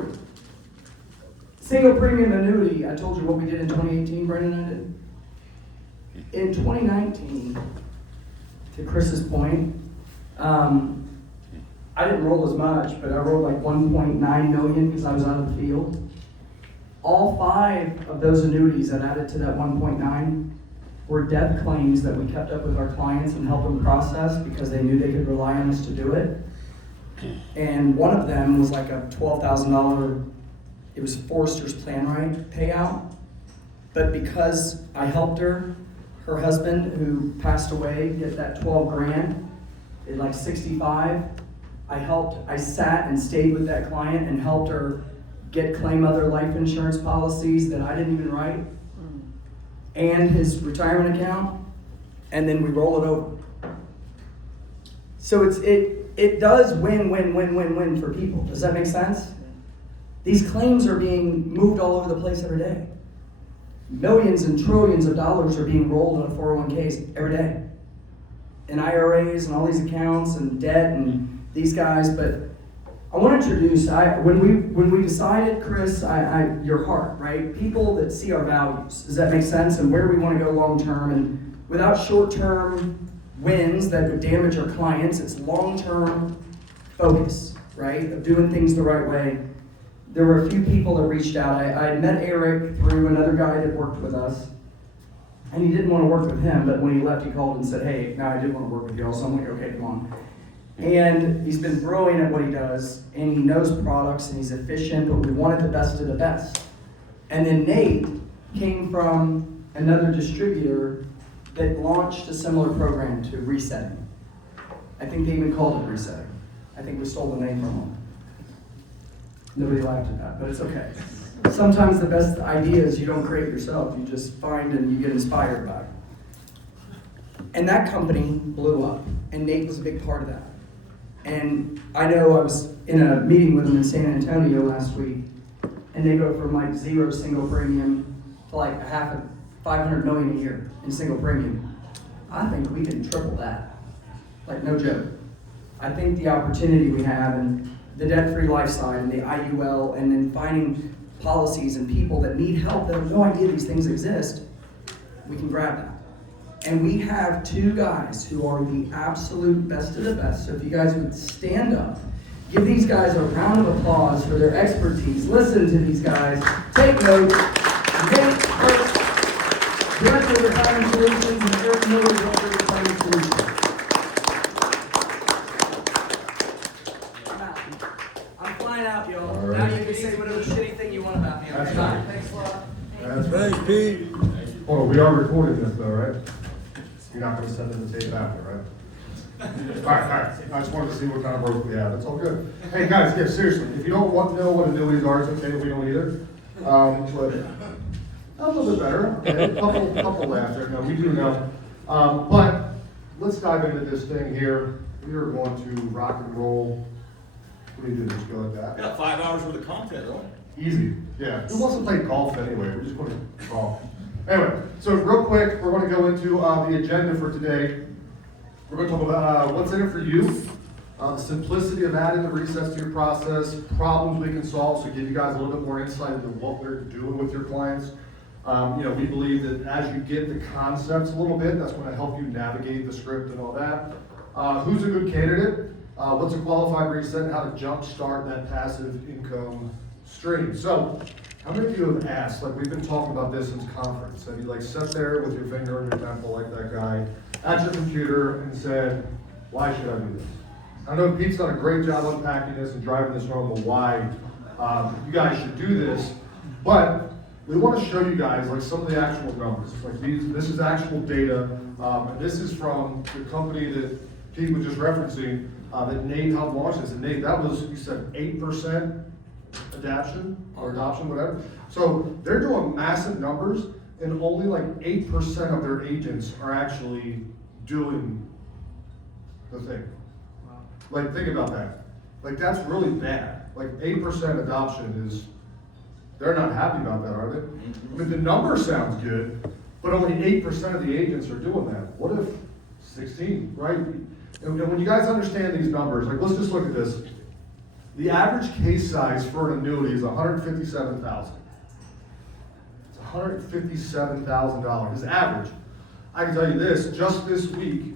story. Single premium annuity, I told you what we did in 2018, Brandon and I did. In 2019, to Chris's point, I didn't roll as much, but I rolled like 1.9 million because I was out of the field. All 5 of those annuities that added to that 1.9 were death claims that we kept up with our clients and helped them process because they knew they could rely on us to do it. And one of them was like a $12,000, it was Forrester's Plan Right payout. But because I helped her husband who passed away get that 12 grand at like 65, I sat and stayed with that client and helped her claim other life insurance policies that I didn't even write, and his retirement account, and then we roll it over. So it does win for people. Does that make sense? These claims are being moved all over the place every day. Millions and trillions of dollars are being rolled into 401ks every day. And IRAs and all these accounts and debt and these guys, but I want to introduce, when we decided, Chris, your heart, right? People that see our values. Does that make sense? And where we want to go long term, and without short term wins that would damage our clients, it's long term focus, right? Of doing things the right way. There were a few people that reached out. I had met Eric through another guy that worked with us, and he didn't want to work with him, but when he left, he called and said, hey, now I do want to work with you all, so I'm like, okay, come on. And he's been brilliant at what he does, and he knows products, and he's efficient, but we wanted the best of the best. And then Nate came from another distributor that launched a similar program to Resetting. I think they even called it Resetting. I think we stole the name from them. Nobody laughed at that, but it's okay. Sometimes the best ideas you don't create yourself, you just find and you get inspired by. And that company blew up, and Nate was a big part of that. And I know I was in a meeting with them in San Antonio last week, and they go from like 0 single premium to like $500 million a year in single premium. I think we can triple that, like no joke. I think the opportunity we have and the debt-free life side and the IUL, and then finding policies and people that need help that have no idea these things exist, we can grab that. And we have 2 guys who are the absolute best of the best. So if you guys would stand up, give these guys a round of applause for their expertise. Listen to these guys. Take notes. Nate Hurt, Director of Retirement Solutions, and Eric Miller, Director of Retirement Solutions. I'm flying out, y'all. All right. Now you can say whatever shitty thing you want about me. That's Okay? right. Thanks a lot. That's right, Pete. Hold on, we are recording this though, right? You're not gonna send in the tape after, right? All right. I just wanted to see what kind of rope we have. It's all good. Hey guys, yeah, seriously, if you don't know what annuities are, it's okay, we don't either. But a little bit better. Okay? Couple laughs there. No, we do know. But let's dive into this thing here. We are going to rock and roll. What do you do? Just go like that. Got 5 hours worth of content, don't Easy, yeah. Who wants to play golf anyway? We're just going to golf. Anyway, so real quick, we're going to go into the agenda for today. We're going to talk about what's in it for you, the simplicity of adding the resets to your process, problems we can solve, so give you guys a little bit more insight into what we're doing with your clients. We believe that as you get the concepts a little bit, that's going to help you navigate the script and all that. Who's a good candidate? What's a qualified reset, and how to jumpstart that passive income stream. So, how many of you have asked, like we've been talking about this since conference, have you like sat there with your finger on your temple like that guy at your computer and said, why should I do this? I know Pete's done a great job unpacking this and driving this home of why you guys should do this, but we want to show you guys like some of the actual numbers. Like this is actual data, and this is from the company that Pete was just referencing, that Nate helped launch this. And Nate, that was, you said 8% adoption, whatever. So they're doing massive numbers, and only like 8% of their agents are actually doing the thing. Like, think about that. Like, that's really bad. Like, 8% adoption is, they're not happy about that, are they? I mean, the number sounds good, but only 8% of the agents are doing that. What if 16, right? And when you guys understand these numbers, like, let's just look at this. The average case size for an annuity is $157,000. It's $157,000 is average. I can tell you this, just this week,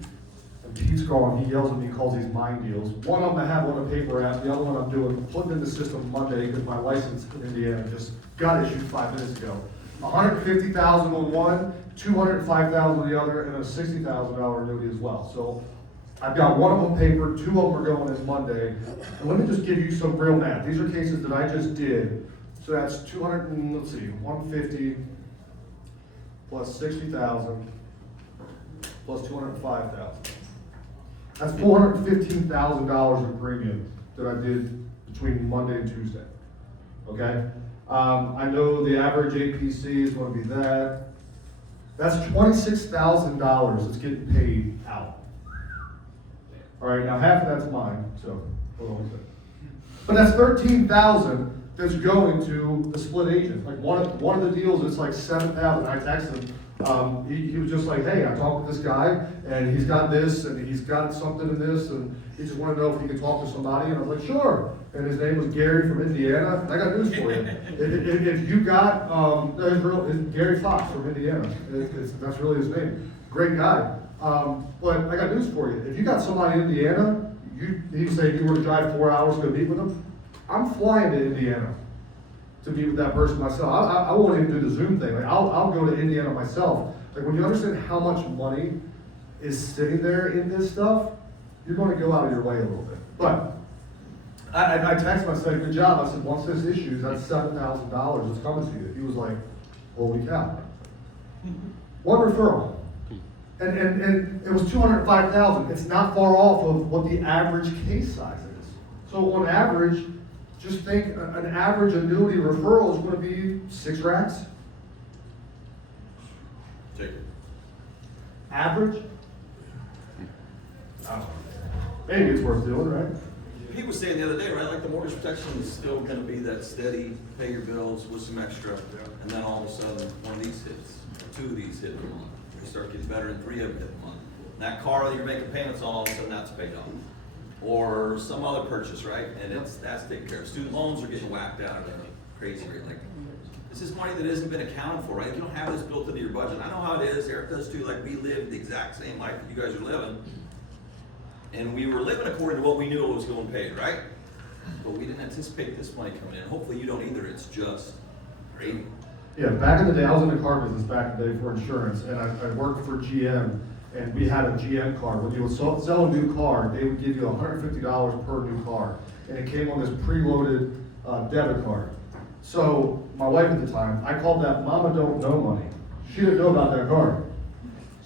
and Pete's gone, he yells at me, calls these mind deals. One of them I have on a paper app, the other one I'm putting in the system Monday because my license in Indiana just got issued 5 minutes ago. $150,000 on one, $205,000 on the other, and a $60,000 annuity as well. So I've got one of them paper, 2 of them are going in Monday. And let me just give you some real math. These are cases that I just did. So that's 150 plus 60,000 plus 205,000. That's $415,000 in premium that I did between Monday and Tuesday. Okay? I know the average APC is going to be that. That's $26,000 that's getting paid out. All right, now half of that's mine, so hold on a second. But that's $13,000 that's going to the split agent. Like one of the deals, it's like $7,000. I texted him. He was just like, hey, I talked with this guy, and he's got this, and he's got something in this, and he just wanted to know if he could talk to somebody. And I was like, sure. And his name was Gary from Indiana. And I got news for you. If you got, it's Gary Fox from Indiana. That's really his name. Great guy. But I got news for you. If you got somebody in Indiana, he was saying you were to drive 4 hours to go meet with him. I'm flying to Indiana to meet with that person myself. I won't even do the Zoom thing. Like I'll go to Indiana myself. Like when you understand how much money is sitting there in this stuff, you're going to go out of your way a little bit. But I texted him, I said, good job. I said, once this issues, that's $7,000 that's coming to you. He was like, holy cow. One referral. And it was $205,000. It's not far off of what the average case size is. So on average, just think an average annuity referral is going to be 6 racks. Take it. Average? Maybe it's worth doing, right? Pete was saying the other day, right, like the mortgage protection is still gonna be that steady, pay your bills with some extra, and then all of a sudden, one of these hits, or 2 of these hit a month. You start getting better and 3 of them hit a month. And that car that you're making payments on, all of a sudden that's paid off. Or some other purchase, right, and that's taken care of. Student loans are getting whacked out at a crazy rate. Like, this is money that hasn't been accounted for, right? You don't have this built into your budget. I know how it is, Eric does too, like we live the exact same life that you guys are living. And we were living according to what we knew was going paid, right? But we didn't anticipate this money coming in. Hopefully you don't either, it's just gravy. Yeah, back in the day, I was in the car business back in the day for insurance, and I worked for GM, and we had a GM card. When you would sell a new car, they would give you $150 per new car, and it came on this preloaded debit card. So my wife at the time, I called that Mama Don't Know money. She didn't know about that card.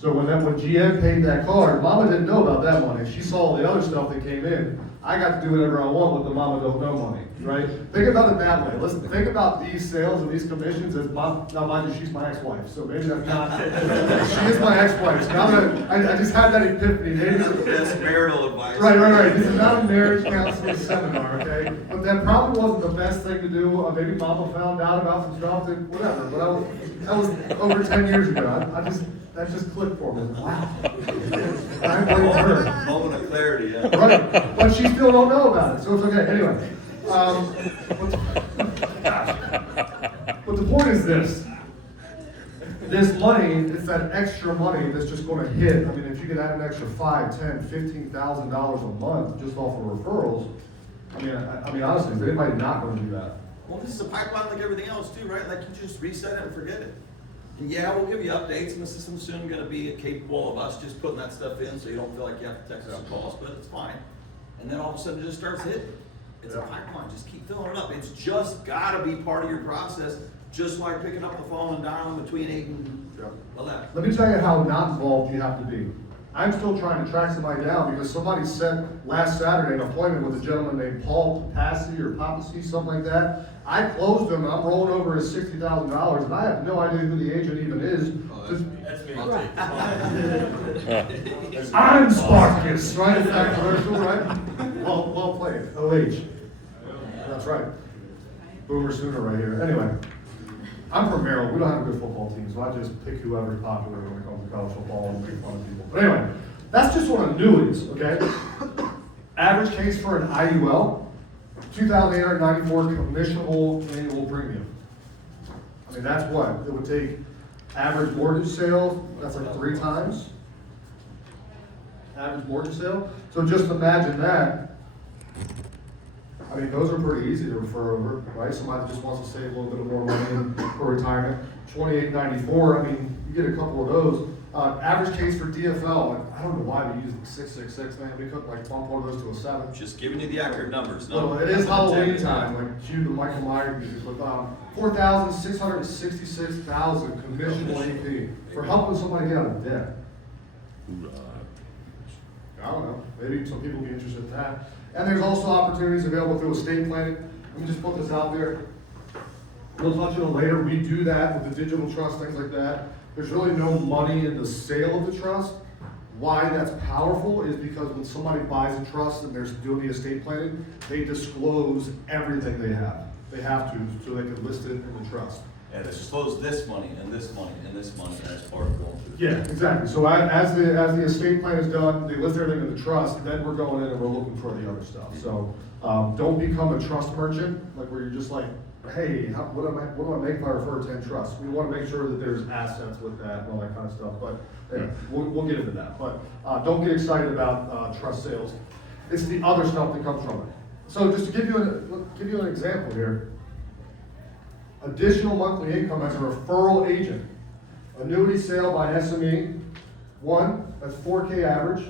So when GM paid that card, Mama didn't know about that money. She saw all the other stuff that came in. I got to do whatever I want with the Mama Don't Know money, right? Think about it that way. Listen, think about these sales and these commissions as now mind you, she's my ex-wife, so maybe that's not, she is my ex-wife. So now that I just had that epiphany. Maybe That's marital advice. Right. This is not a marriage counseling seminar, okay? But that probably wasn't the best thing to do. Maybe Mama found out about some stuff, and whatever. But that was over 10 years ago. That just clicked for me. Wow. I blame her. Moment of clarity, yeah. Right, but she still don't know about it, so it's okay. Anyway, but the point is this. This money, it's that extra money that's just going to hit. I mean, if you can add an extra $5,000, $10,000, $15,000 a month just off of referrals, I mean, honestly, is anybody not going to do that? Well, this is a pipeline like everything else too, right? Like you just reset it and forget it. And yeah, we'll give you updates, and the system's soon gonna be capable of us just putting that stuff in, so you don't feel like you have to text us and call us, but it's fine. And then all of a sudden it just starts hitting. It's a pipeline, just keep filling it up. It's just gotta be part of your process, just like picking up the phone and dialing between 8 and 11. Let me tell you how not involved you have to be. I'm still trying to track somebody down because somebody set last Saturday an appointment with a gentleman named Paul Papacy or Papacy, something like that. I closed him, and I'm rolling over his $60,000, and I have no idea who the agent even is. That's me. I'm Spartacus, right? Is that commercial, right? Well played. OH. That's right. Boomer Sooner right here. Anyway, I'm from Maryland. We don't have a good football team, so I just pick whoever's popular when it comes to college football and make fun of people. But anyway, that's just on annuities, okay? Average case for an IUL $2,894 commissionable annual premium. I mean, that's what, it would take average mortgage sale, that's like 3 times. Average mortgage sale, so just imagine that. I mean, those are pretty easy to refer over, right? Somebody just wants to save a little bit more money for retirement. $28.94, I mean, you get a couple of those. Average case for DFL, like, I don't know why we use 666, man, we couldn't like bump one of those to a 7. Just giving you the accurate numbers, Well, it is Halloween time, like cue the Michael Myers music, with $4,666 commissionable AP for helping somebody get out of debt. I don't know, maybe some people be interested in that. And there's also opportunities available through estate planning. Let me just put this out there. We'll touch on it later. We do that with the digital trust, things like that. There's really no money in the sale of the trust. Why that's powerful is because when somebody buys a trust and they're doing the estate planning, they disclose everything they have. They have to, so they can list it in the trust. Yeah, they disclose this money and this money and this money as part of going through. Yeah, exactly. So as the estate plan is done, they list everything in the trust, then we're going in and we're looking for the other stuff. So, don't become a trust merchant, like where you're just like, hey, what do I make if I refer to 10 trusts? We want to make sure that there's assets with that and all that kind of stuff, but anyway, we'll get into that. But, don't get excited about, trust sales. It's the other stuff that comes from it. So just to give you an example here, additional monthly income as a referral agent. Annuity sale by SME, 1, that's 4K average.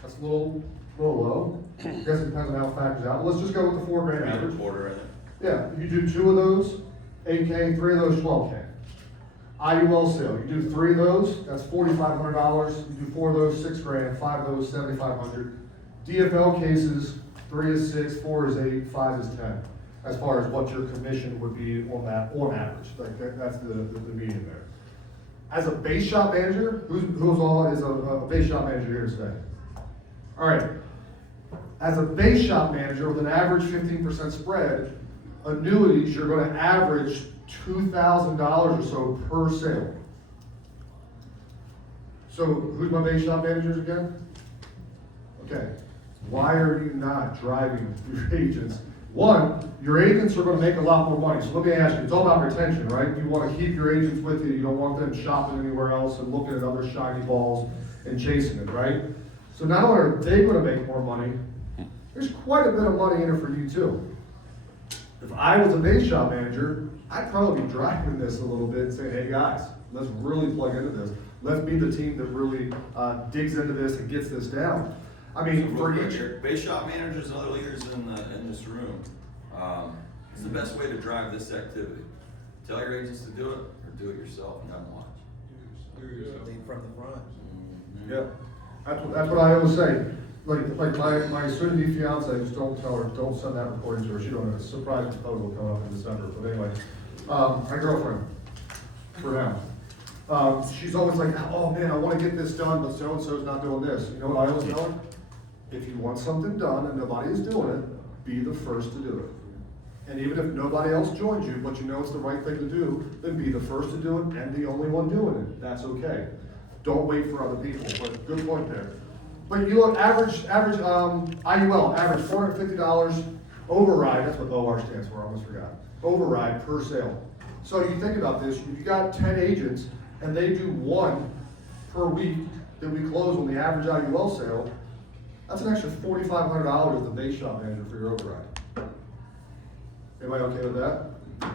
That's a little low. I guess it depends on how it factors out. Let's just go with the $4 grand average. Quarter, I think. Yeah, you do 2 of those, 8K, 3 of those, 12K. IUL sale, you do 3 of those, that's $4,500. You do 4 of those, 6 grand, 5 of those, $7,500. DFL cases, 3 is 6, 4 is 8, 5 is 10. As far as what your commission would be on that, on average, like that's the median there. As a base shop manager, who's all is a base shop manager here today? All right, as a base shop manager with an average 15% spread, annuities, you're gonna average $2,000 or so per sale. So who's my base shop managers again? Okay, why are you not driving your agents? 1, your agents are gonna make a lot more money. So let me ask you, it's all about retention, right? You wanna keep your agents with you. You don't want them shopping anywhere else and looking at other shiny balls and chasing it, right? So not only are they gonna make more money, there's quite a bit of money in it for you too. If I was a base shop manager, I'd probably be driving this a little bit and saying, hey guys, let's really plug into this. Let's be the team that really digs into this and gets this down. I mean, for each base shop managers and other leaders in this room, it's the best way to drive this activity. Tell your agents to do it, or do it yourself and have them watch. Lead from the front. Yeah, that's what I always say. Like my soon-to-be fiance, just don't tell her, don't send that recording to her. She don't have a surprise proposal coming up in December. But anyway, my girlfriend, for now, she's always like, oh man, I want to get this done, but so-and-so's not doing this. You know what I always tell her? If you want something done and nobody is doing it, be the first to do it. And even if nobody else joins you, but you know it's the right thing to do, then be the first to do it and the only one doing it. That's okay. Don't wait for other people, but good point there. But you look, average IUL, average $450 override, that's what OR stands for, I almost forgot. Override per sale. So you think about this, if you got 10 agents and they do 1 per week that we close on the average IUL sale, that's an extra $4,500 as the base shop manager for your override. Anybody okay with that? I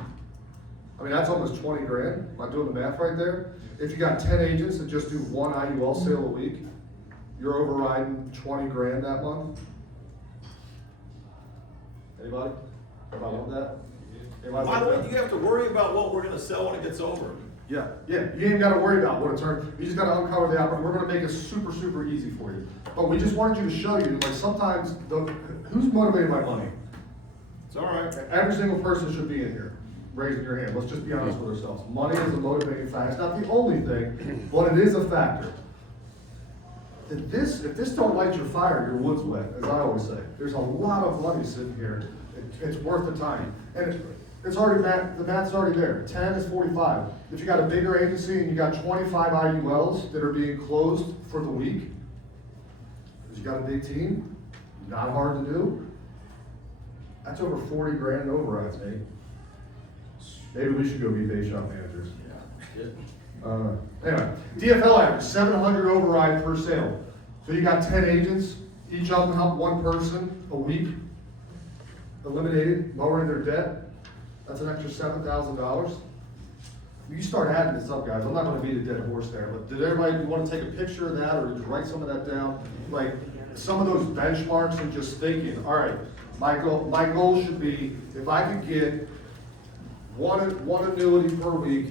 mean, that's almost 20 grand. Am I doing the math right there? If you got 10 agents that just do 1 IUL sale a week, you're overriding 20 grand that month. Anybody? Anybody want that? Anybody By the want way, that? do you have to worry about what we're gonna sell when it gets over? Yeah, you ain't gotta worry about what it turns, you just gotta uncover the opportunity. We're gonna make it super easy for you. But we just wanted you to show you, like sometimes, who's motivated by money? It's all right. Every single person should be in here, raising your hand. Let's just be honest with ourselves. Money is a motivating factor. It's not the only thing, but it is a factor. If this don't light your fire, your wood's wet, as I always say. There's a lot of money sitting here. It's worth the time. And it's already, the math's already there. 10 is 45. If you got a bigger agency and you got 25 IULs that are being closed for the week, because you got a big team, not hard to do. That's over 40 grand overrides, Nate. Maybe we should go be base shop managers. Anyway, DFL average, 700 override per sale. So you got 10 agents, each of them help one person a week, eliminated, lowering their debt. That's an extra $7,000. You start adding this up, guys. I'm not gonna beat a dead horse there, but did everybody want to take a picture of that or just write some of that down? Like, some of those benchmarks and just thinking, all right, my goal should be, if I could get one annuity per week,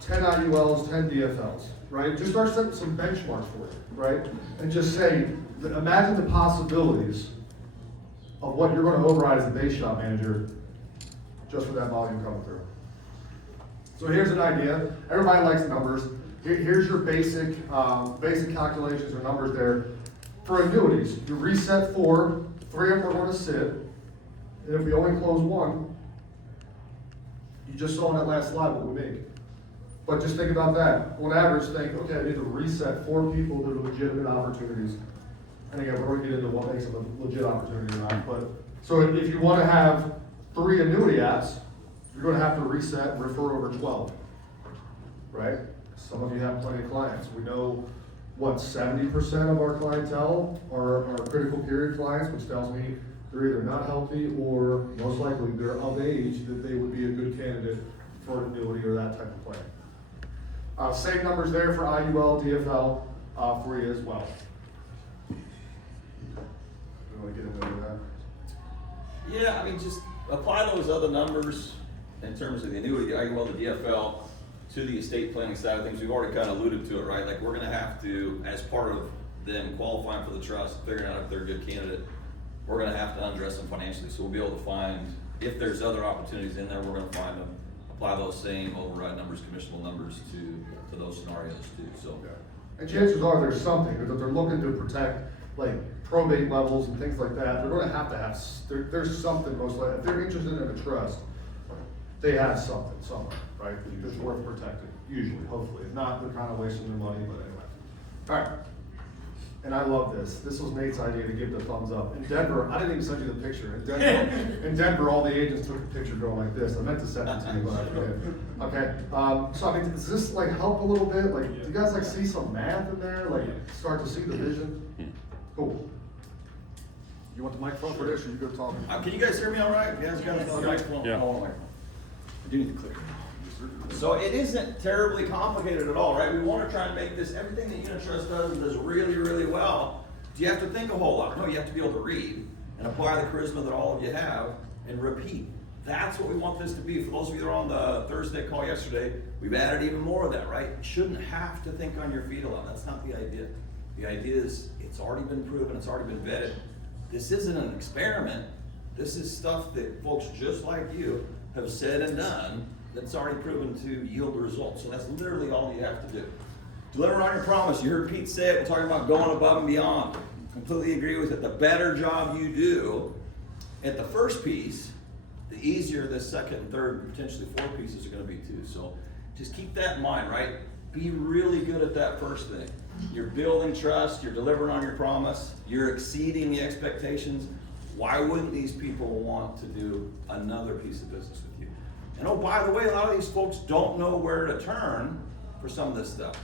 10 IULs, 10 DFLs, right? Just start setting some benchmarks for it, right? And just say, imagine the possibilities of what you're gonna override as a base shop manager just for that volume coming through. So here's an idea. Everybody likes numbers. Here's your basic calculations or numbers there. For annuities, you reset 4, 3 of them are gonna sit, and if we only close 1, you just saw in that last slide what we make. But just think about that. On average, think, okay, I need to reset 4 people that are legitimate opportunities. And again, we're gonna get into what makes them a legit opportunity or not. But so if you wanna have 3 annuity apps, you're gonna have to reset and refer over 12, right? Some of you have plenty of clients. We know, 70% of our clientele are critical period clients, which tells me they're either not healthy or most likely they're of age that they would be a good candidate for an annuity or that type of plan. Same numbers there for IUL, DFL for you as well. We want to get into that. Yeah, I mean, just apply those other numbers in terms of the annuity, the IUL, the DFL, to the estate planning side of things. We've already kind of alluded to it, right? Like, we're gonna have to, as part of them qualifying for the trust, figuring out if they're a good candidate, we're gonna have to undress them financially. So we'll be able to find, if there's other opportunities in there, we're gonna find them, apply those same override numbers, commissionable numbers to those scenarios too, so. Yeah. And chances are there's something, because if they're looking to protect, like, probate levels and things like that, they're gonna have to have, there's something most likely, if they're interested in a trust, they have something somewhere, right, that's worth protecting, usually, hopefully. If not, they're kind of wasting their money, but anyway. All right, and I love this. This was Nate's idea to give the thumbs up. In Denver, I didn't even send you the picture. In Denver, all the agents took a picture going like this. I meant to send it to you, but I forget. Okay, so I mean, does this like help a little bit? Like, do you guys like see some math in there? Like, start to see the vision? Cool. You want the microphone for this, or you go talk? Can you guys hear me all right? You guys got a microphone? Yeah. Hold on, microphone. I do need to click. So it isn't terribly complicated at all, right? We want to try and make this, everything that Unitrust does really, really well. Do you have to think a whole lot? No, you have to be able to read and apply the charisma that all of you have and repeat. That's what we want this to be. For those of you that are on the Thursday call yesterday, we've added even more of that, right? You shouldn't have to think on your feet a lot. That's not the idea. The idea is it's already been proven, it's already been vetted. This isn't an experiment. This is stuff that folks just like you have said and done that's already proven to yield results. So that's literally all you have to do. Deliver on your promise. You heard Pete say it. We're talking about going above and beyond. Completely agree with it. The better job you do at the first piece, the easier the second and third and potentially fourth pieces are going to be too. So just keep that in mind, right? Be really good at that first thing. You're building trust. You're delivering on your promise. You're exceeding the expectations. Why wouldn't these people want to do another piece of business with you? And oh, by the way, a lot of these folks don't know where to turn for some of this stuff.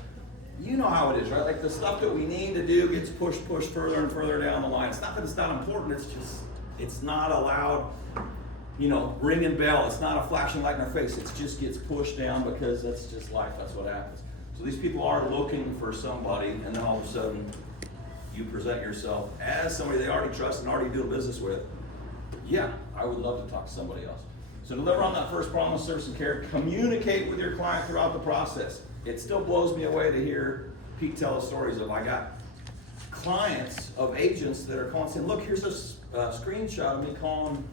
You know how it is, right? Like, the stuff that we need to do gets pushed further and further down the line. It's not that it's not important, it's just, it's not a loud, ringing bell. It's not a flashing light in our face. It just gets pushed down because that's just life. That's what happens. So these people are looking for somebody, and then all of a sudden, you present yourself as somebody they already trust and already do business with. Yeah, I would love to talk to somebody else. So deliver on that first promise, service, and care. Communicate with your client throughout the process. It still blows me away to hear Pete tell us stories of, I got clients of agents that are calling saying, look, here's a screenshot of me calling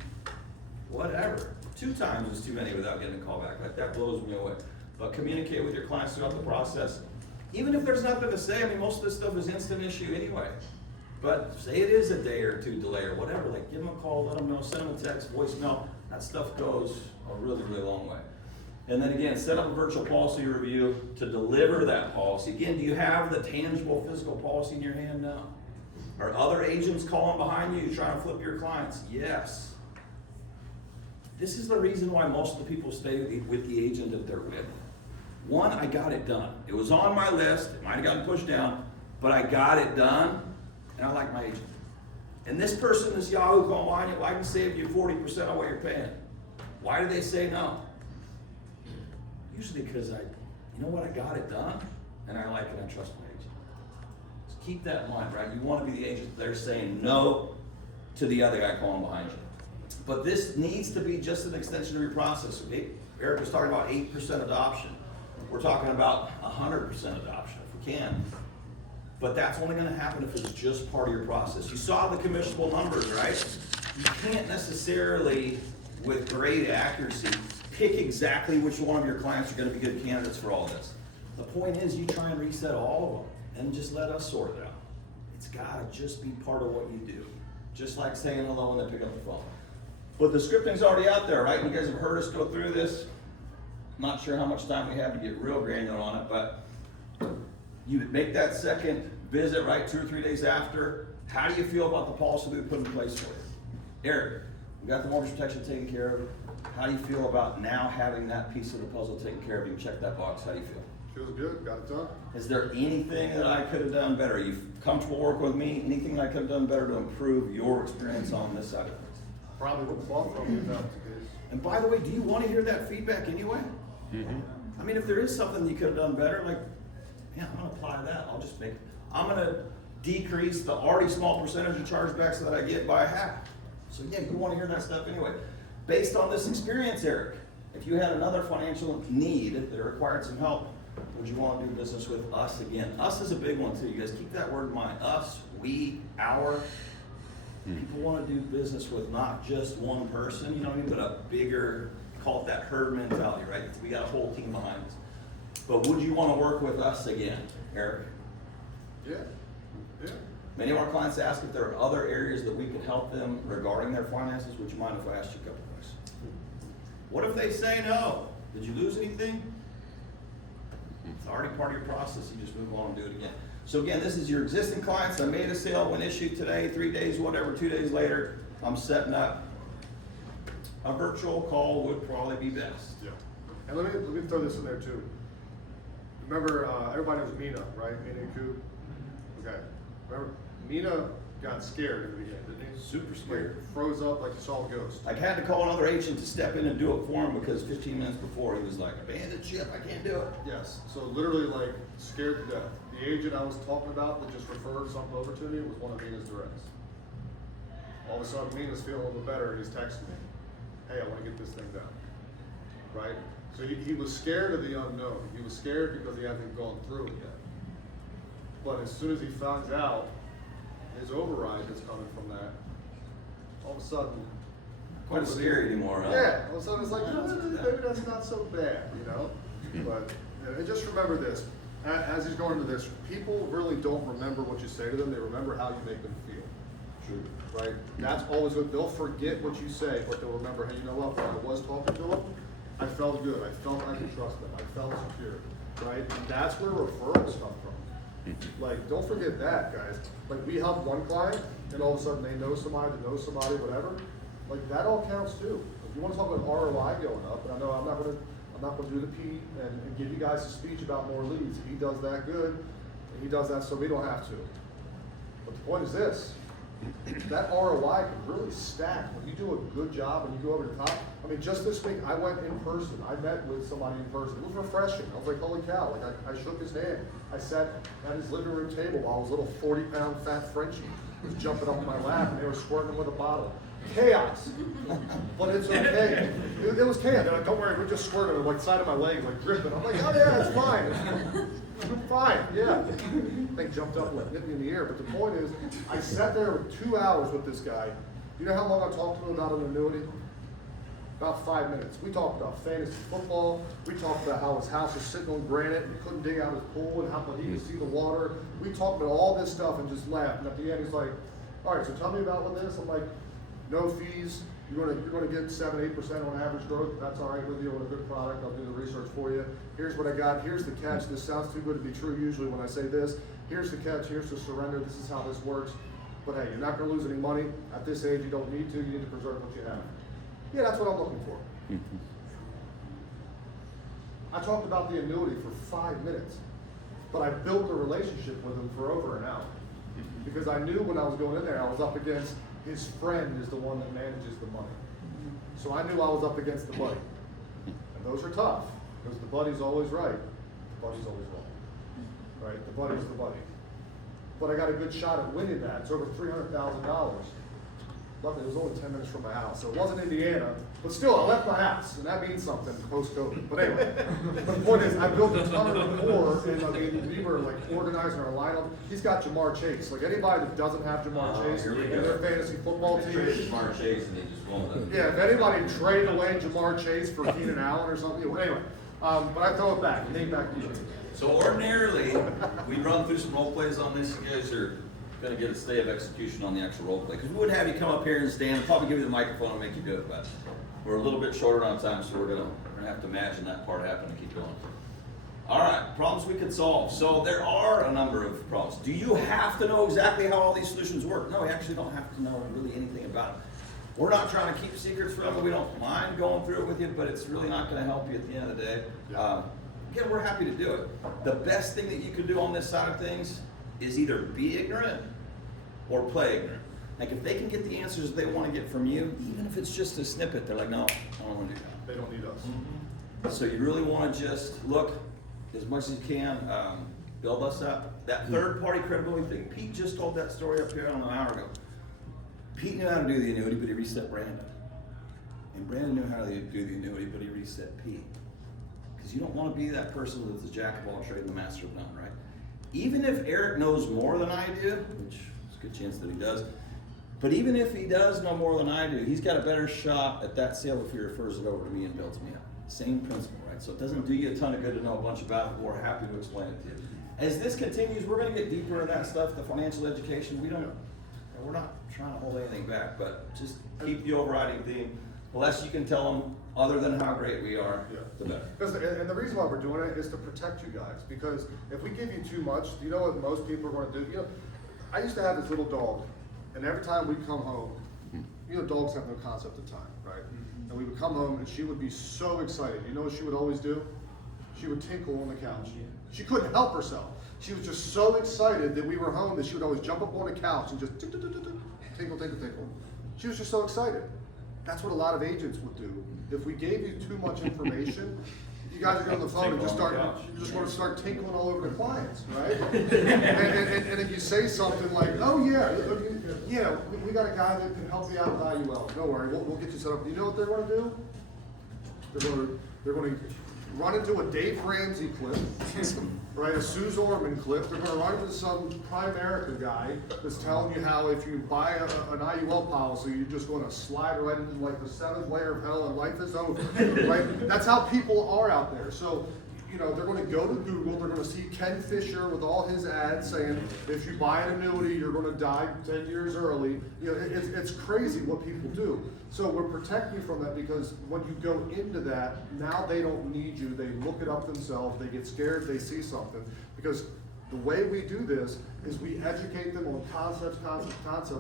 whatever. 2 times is too many without getting a call back. Like, that blows me away. But communicate with your clients throughout the process. Even if there's nothing to say, I mean, most of this stuff is instant issue anyway. But say it is a day or 2 delay or whatever, like, give them a call, let them know, send them a text, voicemail. That stuff goes a really, really long way. And then again, set up a virtual policy review to deliver that policy. Again, do you have the tangible physical policy in your hand now? Are other agents calling behind you trying to flip your clients? Yes. This is the reason why most of the people stay with the agent that they're with. One, I got it done. It was on my list, it might have gotten pushed down, but I got it done, and I like my agent. And this person, this Yahoo call, I can save you 40% of what you're paying. Why do they say no? Usually because you know what, I got it done, and I like it, I trust my agent. So keep that in mind, right? You want to be the agent they're saying no to the other guy calling behind you. But this needs to be just an extension of your process. Eric was talking about 8% adoption. We're talking about 100% adoption if we can. But that's only going to happen if it's just part of your process. You saw the commissionable numbers, right? You can't necessarily, with great accuracy, pick exactly which one of your clients are going to be good candidates for all this. The point is you try and reset all of them and just let us sort it out. It's got to just be part of what you do. Just like saying hello and then pick up the phone. But the scripting's already out there, right? You guys have heard us go through this. I'm not sure how much time we have to get real granular on it, but you make that second visit, right, 2 or 3 days after. How do you feel about the policy we put in place for you? Eric, we got the mortgage protection taken care of. How do you feel about now having that piece of the puzzle taken care of? You check that box. How do you feel? Feels good, got it done. Is there anything that I could have done better? Are you comfortable working with me? Anything that I could have done better to improve your experience on this side of things? Probably wouldn't bought from you if that was the case. And by the way, do you want to hear that feedback anyway? I mean, if there is something you could have done better, like, yeah, I'm gonna apply that. I'm gonna decrease the already small percentage of chargebacks that I get by half. So yeah, you want to hear that stuff anyway. Based on this experience, Eric, if you had another financial need that required some help, would you want to do business with us again? Us is a big one too. You guys keep that word in mind. Us, we, our. People want to do business with not just one person, you know what I mean, but a bigger, call it that herd mentality, right? We got a whole team behind us. But would you want to work with us again, Eric? Yeah, yeah. Many of our clients ask if there are other areas that we could help them regarding their finances. Would you mind if I asked you a couple questions? What if they say no? Did you lose anything? It's already part of your process. You just move on and do it again. So again, this is your existing clients. I made a sale when issued today, 3 days, whatever, 2 days later, I'm setting up. A virtual call would probably be best. Yeah. And let me throw this in there too. Remember, everybody knows Mina, right? Mina Coop. Okay. Remember, Mina got scared in the beginning, didn't he? Super scared. Like, froze up like you saw a ghost. I had to call another agent to step in and do it for him because 15 minutes before he was like, abandoned ship, I can't do it. Yes. So literally like scared to death. The agent I was talking about that just referred something over to me was one of Mina's directs. All of a sudden, Mina's feeling a little better and he's texting me, hey, I want to get this thing done. Right? So he was scared of the unknown. He was scared because he hadn't gone through it yet. But as soon as he finds out his override that's coming from that, all of a sudden, Quite scary anymore, huh? yeah, all of a sudden it's like, maybe that's not so bad, you know? But and just remember this, as he's going into this, people really don't remember what you say to them, they remember how you make them feel. True. Right? That's always good. They'll forget what you say, but they'll remember, hey, you know what, when I was talking to them, I felt good, I felt I could trust them, I felt secure, right? And that's where referrals come from. Like, don't forget that, guys. Like, we help one client, and all of a sudden they know somebody that knows somebody, whatever. Like, that all counts too. If you want to talk about ROI going up, and I know I'm not gonna do the P and give you guys a speech about more leads. He does that good, and he does that so we don't have to. But the point is this, that ROI can really stack. When you do a good job and you go over the top, I mean, just this week, I went in person. I met with somebody in person. It was refreshing. I was like, holy cow. Like, I shook his hand. I sat at his living room table while his little 40-pound fat Frenchie was jumping up in my lap and they were squirting him with a bottle. Chaos. But it's okay. It was chaos. They're like, don't worry, we're just squirting him, like, side of my leg, like, dripping. I'm like, oh yeah, it's fine. It's fine, yeah. Thing jumped up and hit me in the air. But the point is, I sat there with 2 hours with this guy. You know how long I talked to him about an annuity? About 5 minutes. We talked about fantasy football. We talked about how his house is sitting on granite and he couldn't dig out his pool and how but he could see the water. We talked about all this stuff and just laughed. And at the end, he's like, all right, so tell me about what this. I'm like, no fees. You're gonna get 7-8% on average growth. If that's all right with you on a good product, I'll do the research for you. Here's what I got. Here's the catch. This sounds too good to be true usually when I say this. Here's the catch. Here's the surrender. This is how this works. But hey, you're not gonna lose any money. At this age, you don't need to. You need to preserve what you have. Yeah, that's what I'm looking for. I talked about the annuity for 5 minutes, but I built a relationship with him for over an hour. Because I knew when I was going in there, I was up against his friend is the one that manages the money. So I knew I was up against the buddy. And those are tough, because the buddy's always right, the buddy's always wrong. Right? The buddy's the buddy. But I got a good shot at winning that. It's over $300,000. Luckily, it was only 10 minutes from my house, so it wasn't Indiana. But still, I left my house, and that means something post-COVID. But anyway, but the point is, I built a ton of rapport, and I mean, we were like organizing our lineup. He's got Jamar Chase. Like anybody that doesn't have Jamar Chase here we in go. their fantasy football They team. traded Jamar Chase and he just won it. Yeah, if anybody traded away Jamar Chase for Keenan Allen or something, anyway. But I throw it back. Name back to you. So ordinarily, we run through some role plays on this. You guys are gonna get a stay of execution on the actual role play. Because we wouldn't have you come up here and stand and probably give you the microphone and make you do it, but we're a little bit shorter on time, so we're gonna have to imagine that part happen and keep going. All right, problems we could solve. So there are a number of problems. Do you have to know exactly how all these solutions work? No, you actually don't have to know really anything about it. We're not trying to keep secrets from you. We don't mind going through it with you, but it's really not gonna help you at the end of the day. Again, we're happy to do it. The best thing that you could do on this side of things is either be ignorant or play ignorant. Like if they can get the answers they want to get from you, even if it's just a snippet, they're like, no, I don't want to do that. They don't need us. So you really want to just look as much as you can, build us up. That third party credibility thing, Pete just told that story up here, I don't know, an hour ago. Pete knew how to do the annuity, but he reset Brandon. And Brandon knew how to do the annuity, but he reset Pete. Because you don't want to be that person that's the jack of all trades and the master of none, right? Even if Eric knows more than I do, which there's a good chance that he does, but even if he does know more than I do, he's got a better shot at that sale if he refers it over to me and builds me up. Same principle, right? So it doesn't do you a ton of good to know a bunch about it, but we're happy to explain it to you. As this continues, we're going to get deeper into that stuff, the financial education. We're not trying to hold anything back, but just keep the overriding theme. The less you can tell them, other than how great we are, the better. And the reason why we're doing it is to protect you guys. Because if we give you too much, you know what most people are going to do? You know, I used to have this little dog, and every time we'd come home, you know, dogs have no concept of time, right? And we would come home, and she would be so excited. You know what she would always do? She would tinkle on the couch. She couldn't help herself. She was just so excited that we were home that she would always jump up on the couch and just tinkle, tinkle, tinkle. She was just so excited. That's what a lot of agents would do. If we gave you too much information, you guys are going to the phone and just start, you just want to start tinkling all over the clients, right? and if you say something like, oh yeah, we got a guy that can help you out with IUL. Don't worry, we'll get you set up. You know what they're going to do? They're going to run into a Dave Ramsey clip, right? A Suze Orman clip. They're going to run into some Primerica guy that's telling you how if you buy an IUL policy, you're just going to slide right into like the 7th layer of hell and life is over, right? That's how people are out there. So, you know, they're going to go to Google. They're going to see Ken Fisher with all his ads saying, if you buy an annuity, you're going to die 10 years early. You know, it's crazy what people do. So we're protecting you from that because when you go into that, now they don't need you. They look it up themselves. They get scared. They see something. Because the way we do this is we educate them on concepts,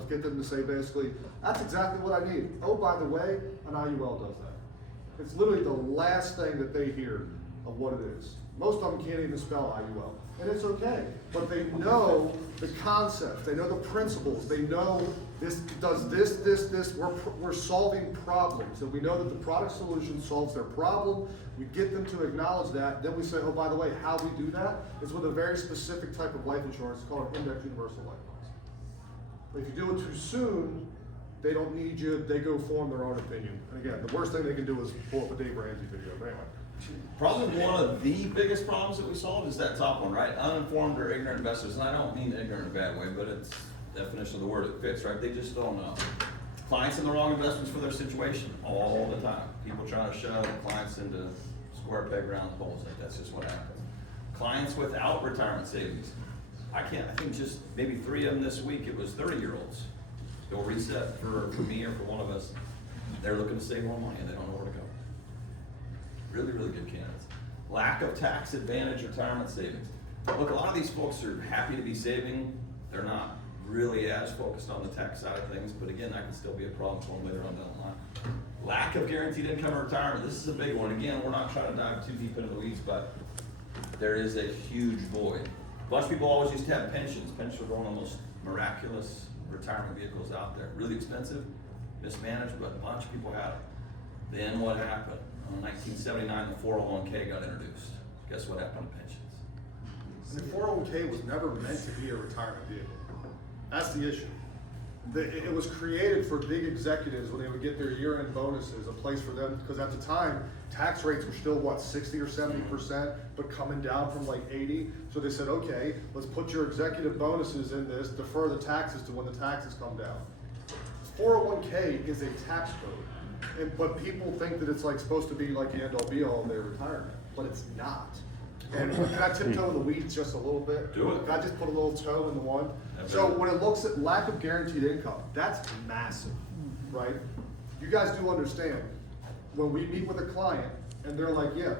get them to say basically, that's exactly what I need. Oh, by the way, an IUL does that. It's literally the last thing that they hear of what it is. Most of them can't even spell IUL, and it's okay. But they know the concepts, they know the principles, they know this does this. We're solving problems, and we know that the product solution solves their problem. We get them to acknowledge that. Then we say, oh, by the way, how we do that is with a very specific type of life insurance called an index universal life policy. If you do it too soon, they don't need you. They go form their own opinion. And again, the worst thing they can do is pull up a Dave Ramsey video. But anyway. Probably one of the biggest problems that we solve is that top one, right? Uninformed or ignorant investors. And I don't mean ignorant in a bad way, but it's the definition of the word it fits, right? They just don't know. Clients in the wrong investments for their situation all the time. People trying to shove clients into square peg round holes. Like that's just what happens. Clients without retirement savings. I think just maybe 3 of them this week, it was 30-year-olds. Go reset for me or for one of us. They're looking to save more money and they don't know where to go. Really, really good candidates. Lack of tax advantage retirement savings. Look, a lot of these folks are happy to be saving. They're not really as focused on the tax side of things, but again, that can still be a problem for them later on down the line. Lack of guaranteed income in retirement, this is a big one. Again, we're not trying to dive too deep into the weeds, but there is a huge void. A bunch of people always used to have pensions. Pensions were one of the most miraculous retirement vehicles out there. Really expensive, mismanaged, but a bunch of people had it. Then what happened? In 1979, the 401k got introduced. Guess what happened to pensions? And the 401k was never meant to be a retirement vehicle. That's the issue. It was created for big executives when they would get their year-end bonuses, a place for them, because at the time, tax rates were still, what, 60 or 70%, but coming down from like 80. So they said, okay, let's put your executive bonuses in this, defer the taxes to when the taxes come down. 401k is a tax code, but people think that it's like supposed to be like the end-all be-all of their retirement, but it's not. And can I tiptoe in the weeds just a little bit? Do it. Can I just put a little toe in the one? Yeah, So baby. when it looks at lack of guaranteed income, that's massive, right? You guys do understand, when we meet with a client and they're like, yeah,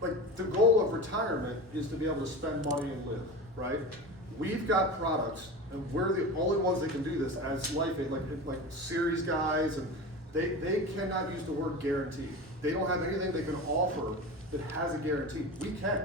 like the goal of retirement is to be able to spend money and live, right? We've got products and we're the only ones that can do this as life, like series guys, and they cannot use the word guarantee. They don't have anything they can offer that has a guarantee. We can.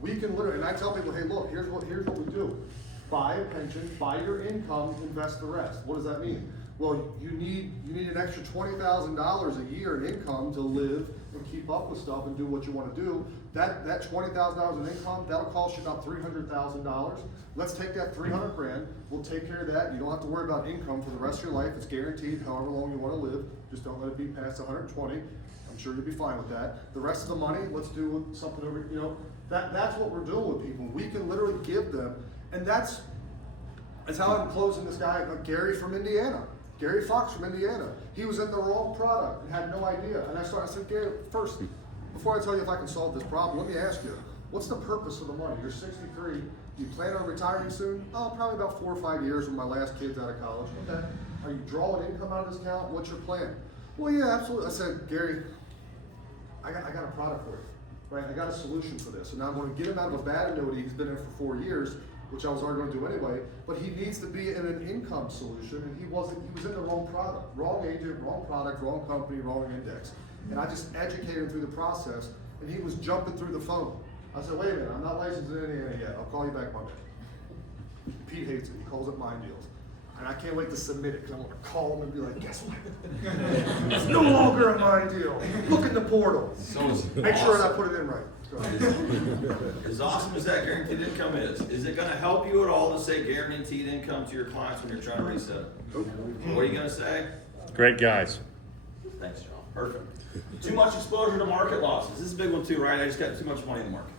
We can literally, and I tell people, hey, look, here's what we do. Buy a pension, buy your income, invest the rest. What does that mean? Well, you need an extra $20,000 a year in income to live and keep up with stuff and do what you want to do. That $20,000 in income, that'll cost you about $300,000. Let's take that 300 grand. We'll take care of that. You don't have to worry about income for the rest of your life. It's guaranteed however long you want to live. Just don't let it be past 120. I'm sure you'll be fine with that. The rest of the money, let's do something over, that's what we're doing with people. We can literally give them, and that's how I'm closing this guy, Gary from Indiana. Gary Fox from Indiana. He was in the wrong product and had no idea. And I said, Gary, first, before I tell you if I can solve this problem, let me ask you, what's the purpose of the money? You're 63, do you plan on retiring soon? Oh, probably about 4 or 5 years when my last kid's out of college. Okay. Are you drawing income out of this account? What's your plan? Well, yeah, absolutely. I said, Gary, I got a product for you, right? I got a solution for this. And now I'm going to get him out of a bad annuity. He's been in it for 4 years, which I was already going to do anyway, but he needs to be in an income solution, and he was in the wrong product, wrong agent, wrong product, wrong company, wrong index. And I just educated him through the process, and he was jumping through the phone. I said, wait a minute, I'm not licensed in Indiana yet. I'll call you back Monday. Pete hates it. He calls it mind deals. And I can't wait to submit it because I'm going to call him and be like, guess what? It's no longer a mind deal. Look in the portal. So it's Make sure awesome. I put it in right. Go ahead. As awesome as that guaranteed income is it gonna help you at all to say guaranteed income to your clients when you're trying to reset? What are you gonna say? Great guys. Thanks, John. Perfect. Too much exposure to market losses. This is a big one too, right? I just got too much money in the market.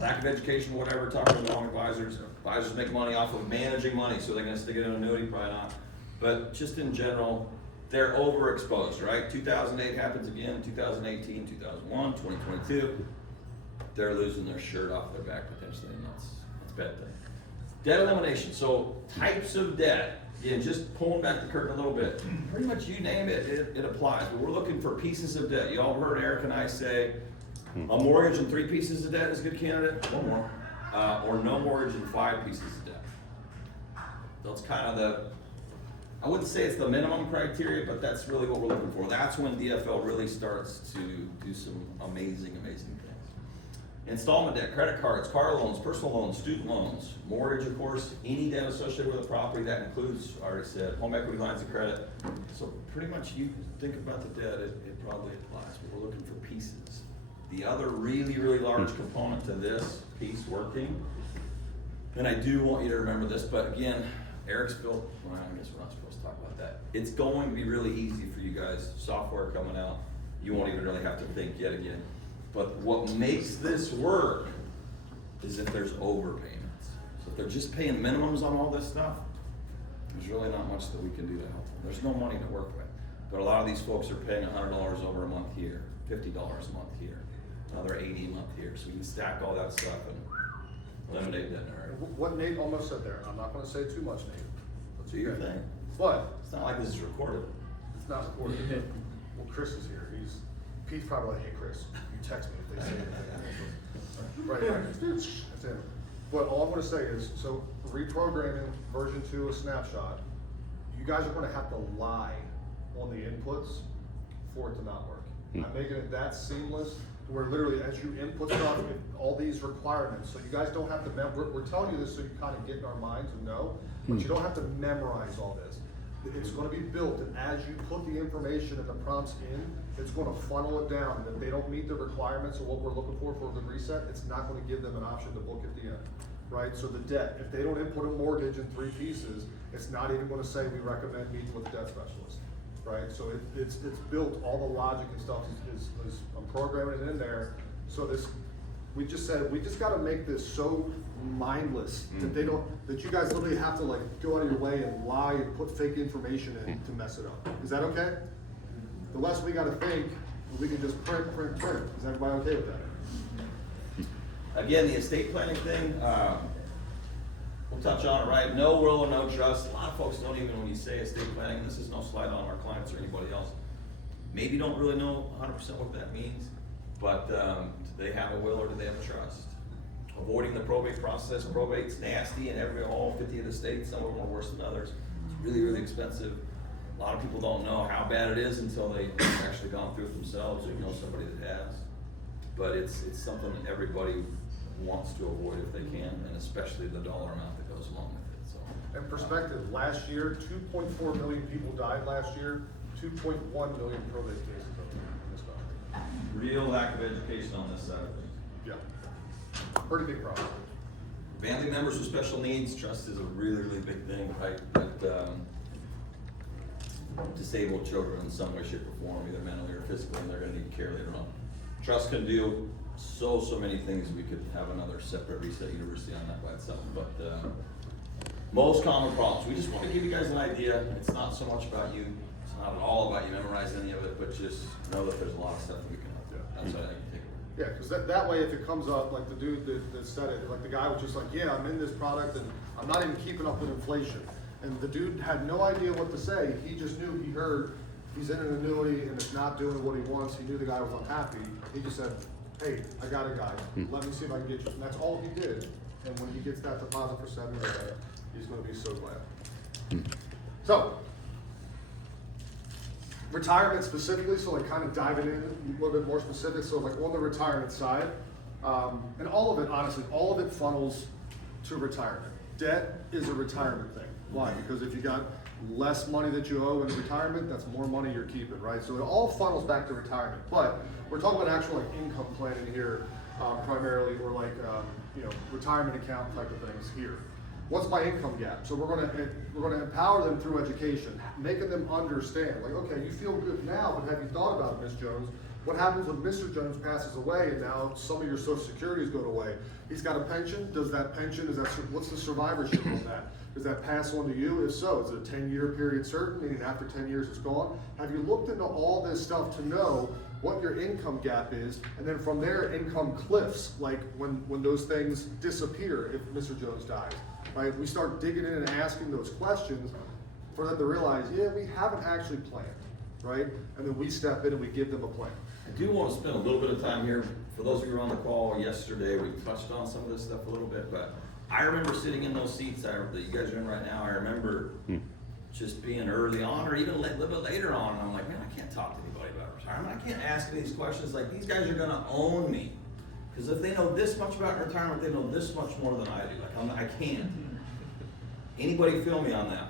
Lack of education, whatever, talking to wrong advisors. Advisors make money off of managing money, so they're gonna stick it in an annuity, probably not. But just in general, they're overexposed, right? 2008 happens again, 2018, 2001, 2022. They're losing their shirt off their back potentially, and that's a bad thing. Debt elimination, so types of debt. Again, just pulling back the curtain a little bit. Pretty much you name it, it applies. But we're looking for pieces of debt. You all heard Eric and I say, a mortgage and 3 pieces of debt is a good candidate, one more. Or no mortgage and 5 pieces of debt. That's kind of I wouldn't say it's the minimum criteria, but that's really what we're looking for. That's when DFL really starts to do some amazing, amazing things. Installment debt, credit cards, car loans, personal loans, student loans, mortgage, of course, any debt associated with a property. That includes, I already said, home equity lines of credit. So pretty much you think about the debt, it probably applies, but we're looking for pieces. The other really, really large component to this piece working, and I do want you to remember this, but again, Eric's built, well, I guess we're not supposed to talk about that. It's going to be really easy for you guys. Software coming out, you won't even really have to think yet again. But what makes this work is if there's overpayments. So if they're just paying minimums on all this stuff, there's really not much that we can do to help them. There's no money to work with. But a lot of these folks are paying $100 over a month here, $50 a month here, another $80 a month here. So we can stack all that stuff and eliminate that in a hurry. What Nate almost said there, I'm not going to say too much, Nate. Let's Do your thing. But It's not like this is recorded. it's not recorded. Well, Chris is here. Pete's probably like, hey, Chris, you text me if they say anything. Right. That's him. But all I'm going to say is, so reprogramming version 2 of Snapshot, you guys are going to have to lie on the inputs for it to not work. I'm making it that seamless, where literally as you input stuff, all these requirements, so you guys don't have to we're telling you this so you kind of get in our minds and know, but you don't have to memorize all this. It's gonna be built, and as you put the information and the prompts in, it's gonna funnel it down, and if they don't meet the requirements of what we're looking for a good reset, it's not gonna give them an option to book at the end, right? So the debt, if they don't input a mortgage in 3 pieces, it's not even gonna say we recommend meeting with a debt specialist, right? So it's built, all the logic and stuff is I'm programming it in there, so we just gotta make this so mindless that that you guys literally have to like go out of your way and lie and put fake information in to mess it up. Is that okay? The less we gotta think, we can just print. Is everybody okay with that? Again, the estate planning thing, we'll touch on it, right? No will or no trust. A lot of folks don't even, when you say estate planning, this is no slight on our clients or anybody else, maybe don't really know 100% what that means, but do they have a will or do they have a trust? Avoiding the probate process. Probate's nasty in all 50 of the states. Some of them are worse than others. It's really, really expensive. A lot of people don't know how bad it is until they've actually gone through it themselves or you know somebody that has. But it's something that everybody wants to avoid if they can, and especially the dollar amount that goes along with it. So. In perspective, last year, 2.4 million people died last year, 2.1 million probate cases in this country. Real lack of education on this side of things. Yeah. Pretty big problem. Family members with special needs, trust is a really, really big thing, right? But disabled children in some way, shape, or form, either mentally or physically, and they're gonna need care later on. Trust can do so many things. We could have another separate reset university on that by itself, but most common problems. We just want to give you guys an idea. It's not so much about you. It's not at all about you memorizing any of it, but just know that there's a lot of stuff that we can help you. That's what I think you take away. Yeah, because that way if it comes up, like the dude that said it, like the guy was just like, yeah, I'm in this product and I'm not even keeping up with inflation. And the dude had no idea what to say. He just knew, he heard he's in an annuity and it's not doing what he wants. He knew the guy was unhappy. He just said, hey, I got a guy. Let me see if I can get you. And that's all he did. And when he gets that deposit for 7 years, he's going to be so glad. So, retirement specifically, so like kind of diving in a little bit more specific. So like on the retirement side, and all of it, honestly, all of it funnels to retirement. Debt is a retirement thing. Why? Because if you got less money that you owe in retirement, that's more money you're keeping, right? So it all funnels back to retirement. But we're talking about actual like income planning here, primarily, or like retirement account type of things here. What's my income gap? So we're gonna empower them through education, making them understand. Like, okay, you feel good now, but have you thought about it, Ms. Jones? What happens when Mr. Jones passes away and now some of your Social Security is going away? He's got a pension. Does that pension, what's the survivorship on that? Does that pass on to you? If so, is it a 10-year period certain, meaning after 10 years it's gone? Have you looked into all this stuff to know what your income gap is, and then from there, income cliffs, like when those things disappear if Mr. Jones dies, right? We start digging in and asking those questions for them to realize, yeah, we haven't actually planned, right? And then we step in and we give them a plan. I do want to spend a little bit of time here. For those of you who were on the call yesterday, we touched on some of this stuff a little bit, but I remember sitting in those seats that you guys are in right now. I remember just being early on or even a little bit later on, and I'm like, man, I can't talk to anybody about retirement. I can't ask these questions. Like, these guys are going to own me. Because if they know this much about retirement, they know this much more than I do. Like, I can't. Anybody feel me on that?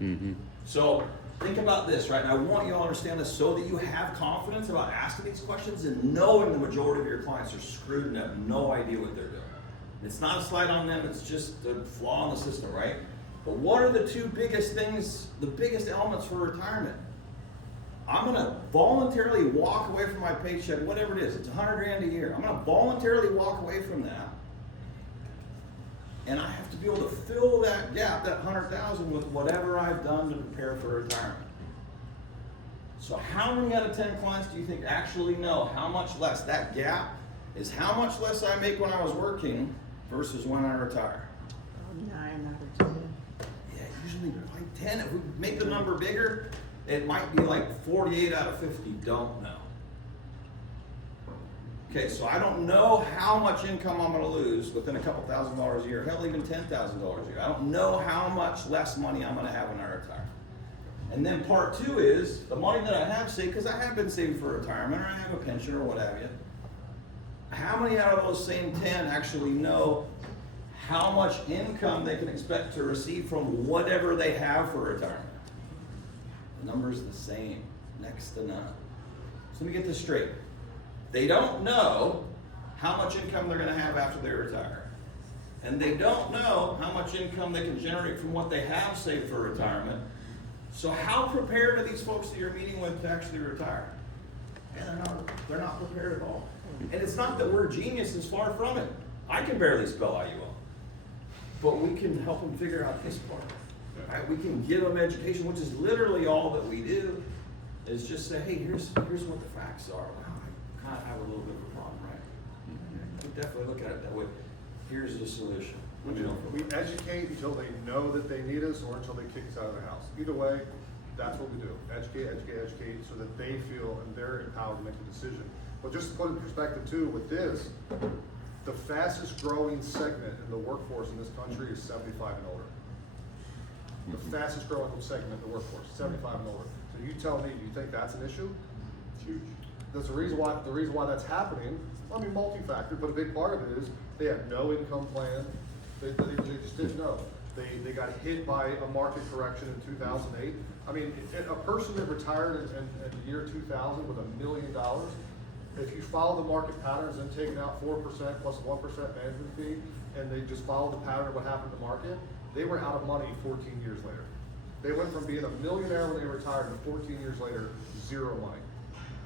Mm-hmm. So think about this, right? And I want you all to understand this so that you have confidence about asking these questions and knowing the majority of your clients are screwed and have no idea what they're doing. It's not a slight on them, it's just a flaw in the system, right? But what are the two biggest things, the biggest elements for retirement? I'm gonna voluntarily walk away from my paycheck, whatever it is, it's $100 grand a year. I'm gonna voluntarily walk away from that. And I have to be able to fill that gap, that 100,000, with whatever I've done to prepare for retirement. So how many out of 10 clients do you think actually know how much less that gap is, how much less I make when I was working versus when I retire? 9 out of 10. Yeah, usually like 10. If we make the number bigger, it might be like 48 out of 50 don't know. Okay, so I don't know how much income I'm going to lose within a couple $1,000s a year, hell, even $10,000 a year. I don't know how much less money I'm going to have when I retire. And then part two is the money that I have saved, because I have been saving for retirement, or I have a pension or what have you. How many out of those same 10 actually know how much income they can expect to receive from whatever they have for retirement? The number's the same, next to none. So let me get this straight. They don't know how much income they're gonna have after they retire. And they don't know how much income they can generate from what they have saved for retirement. So how prepared are these folks that you're meeting with to actually retire? And they're not prepared at all. And it's not that we're geniuses, far from it. I can barely spell IUL. But we can help them figure out this part. Right? We can give them education, which is literally all that we do, is just say, hey, here's what the facts are. Wow, I kind of have a little bit of a problem, right? We definitely look at it that way. Here's the solution. We educate until they know that they need us or until they kick us out of the house. Either way, that's what we do. Educate, educate, educate, so that they feel and they're empowered to make a decision. But just to put it in perspective too, with this, the fastest growing segment in the workforce in this country is 75 and older. The fastest growing segment in the workforce, 75 and older. So you tell me, do you think that's an issue? It's huge. That's the reason why that's happening. I mean, multi-factor, but a big part of it is they have no income plan. They just didn't know. They got hit by a market correction in 2008. I mean, a person that retired in the year 2000 with $1 million, if you follow the market patterns and taking out 4% plus 1% management fee, and they just follow the pattern of what happened in the market, they were out of money 14 years later. They went from being a millionaire when they retired to 14 years later, zero money.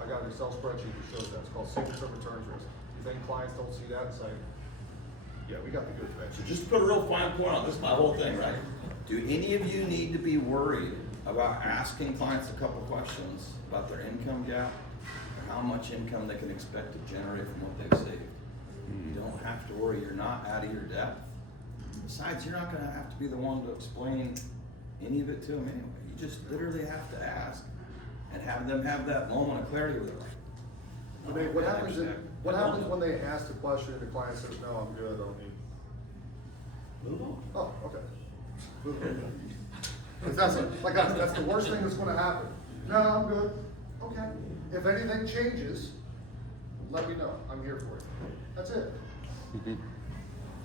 I got an Excel spreadsheet that shows that. It's called signature returns risk. You think clients don't see that and say, yeah, we got the goods back. So just to put a real fine point on this, my whole thing, right? Do any of you need to be worried about asking clients a couple questions about their income gap or how much income they can expect to generate from what they've saved? You don't have to worry, you're not out of your depth. Besides, you're not gonna have to be the one to explain any of it to them anyway. You just literally have to ask and have them have that moment of clarity with it. What happens when they ask the question and the client says, no, I'm good, I don't need? Move on. Oh, okay. Move on. That's the worst thing that's gonna happen. No, I'm good. Okay. If anything changes, let me know. I'm here for it. That's it.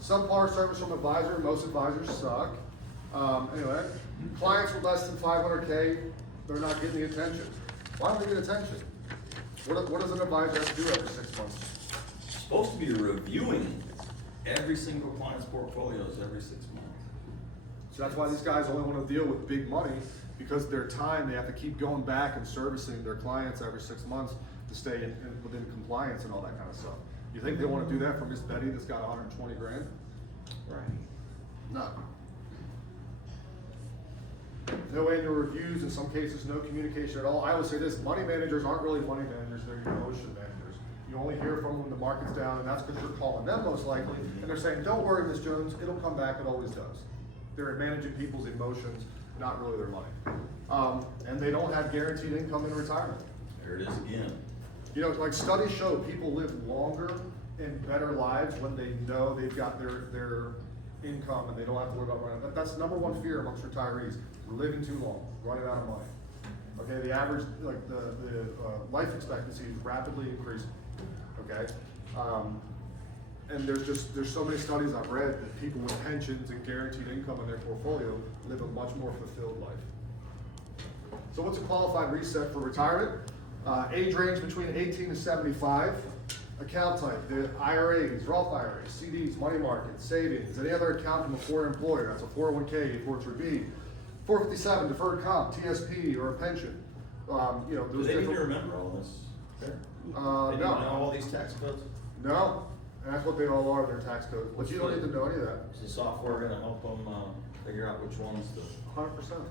Subpar service from advisor. Most advisors suck. Anyway, clients with less than 500K, they're not getting the attention. Why don't they get attention? What does an advisor have to do every 6 months? Supposed to be reviewing every single client's portfolios every 6 months. So that's why these guys only want to deal with big money, because their time, they have to keep going back and servicing their clients every 6 months to stay within compliance and all that kind of stuff. You think they want to do that for Miss Betty that's got 120 grand? Right. No. No annual reviews, in some cases, no communication at all. I would say this, money managers aren't really money managers, they're emotion managers. You only hear from them when the market's down, and that's because you're calling them most likely, and they're saying, don't worry, Miss Jones, it'll come back, it always does. They're managing people's emotions, not really their money. And they don't have guaranteed income in retirement. There it is again. You know, like studies show people live longer and better lives when they know they've got their income and they don't have to worry about running. That's the number one fear amongst retirees. We're living too long, running out of money. Okay, the average, like the life expectancy is rapidly increasing. Okay, and there's so many studies I've read that people with pensions and guaranteed income in their portfolio live a much more fulfilled life. So what's a qualified reset for retirement? Age range between 18 to 75. Account type, the IRAs, Roth IRAs, CDs, money market, savings, any other account from a foreign employer. That's a 401k, 403b. 457, deferred comp, TSP, or a pension. You know, Do those they need to different. remember all this? They need to No. know all these tax codes? No, and that's what they all are, their tax codes. But you don't need to know any of that. Is the software gonna help them, figure out which ones to? 100%.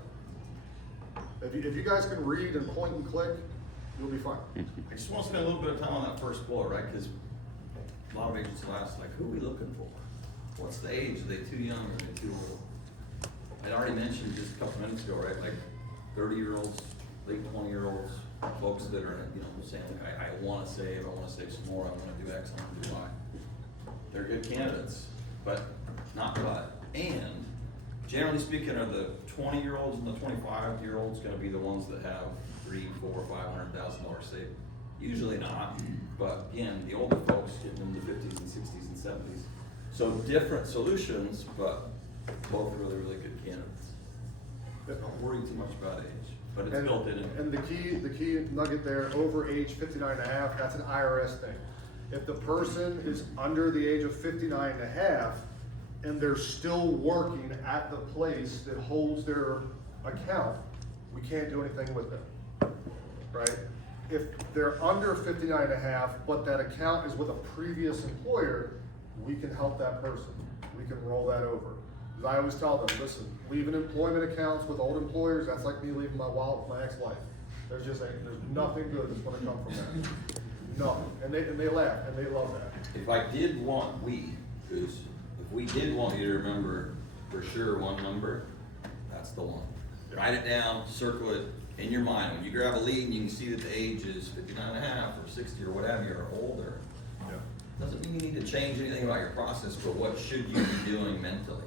If you guys can read and point and click, you'll be fine. I just wanna spend a little bit of time on that first bullet, right? Cause a lot of agents will ask, like, who are we looking for? What's the age? Are they too young or are they too old? I'd already mentioned just a couple minutes ago, right? Like 30-year-olds, late 20-year-olds, folks that are, you know, saying, like, I wanna save some more, I wanna do X, I wanna do Y. They're good candidates, but not but. And Generally speaking, are the 20-year-olds and the 25-year-olds gonna be the ones that have $300,000, $400,000, $500,000 saved? Usually not, but again, the older folks getting into the 50s and 60s and 70s. So different solutions, but both really, really good candidates. Don't worry too much about age, but it's built in. And the key nugget there, over age 59 and a half, that's an IRS thing. If the person is under the age of 59 and a half, and they're still working at the place that holds their account, we can't do anything with them, right? If they're under 59 and a half, but that account is with a previous employer, we can help that person. We can roll that over. Because I always tell them, listen, leaving employment accounts with old employers, that's like me leaving my wallet with my ex-wife. There's nothing good that's gonna come from that. Nothing. And they laugh, and they love that. If I did want, Goose, if we did want you to remember for sure one number, that's the one. Write it down, circle it in your mind. When you grab a lead and you can see that the age is 59 and a half or 60 or whatever, you're older. Doesn't mean you need to change anything about your process, but what should you be doing mentally?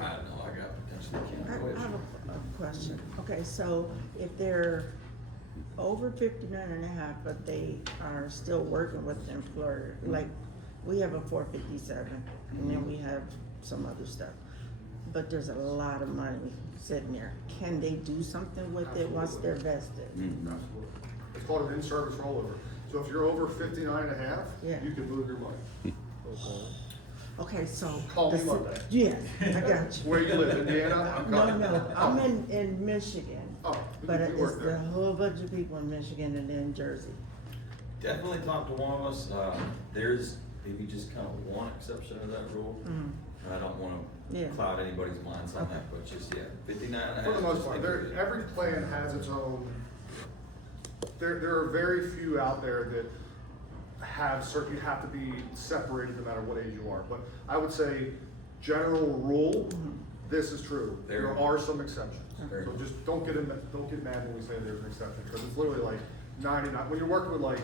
I don't know, I got potentially I can't have a question. Okay, so if they're over 59 and a half, but they are still working with the employer, like, we have a 457, and then we have some other stuff. But there's a lot of money sitting there. Can they do something with it once they're vested? Absolutely. It's called an in-service rollover. So if you're over 59 and a half, Yeah. you can move your money. Okay, so. Call me the- Monday. Yes, I got you. Where you live, Indiana? I'm No, coming. no, I'm in Michigan. Oh, But you it's work a there. whole bunch of people in Michigan and in Jersey. Definitely talk to one of us. There's maybe just kind of one exception to that rule. Mm. And I don't wanna Yeah. cloud anybody's minds on that, but just, 59 and a half. For the most just part, think of it. every plan has its own, there are very few out there that have certain, you have to be separated no matter what age you are. But I would say, general rule, this is true. There are some exceptions. Very So good. just don't get mad when we say there's an exception, because it's literally like 99, when you're working with like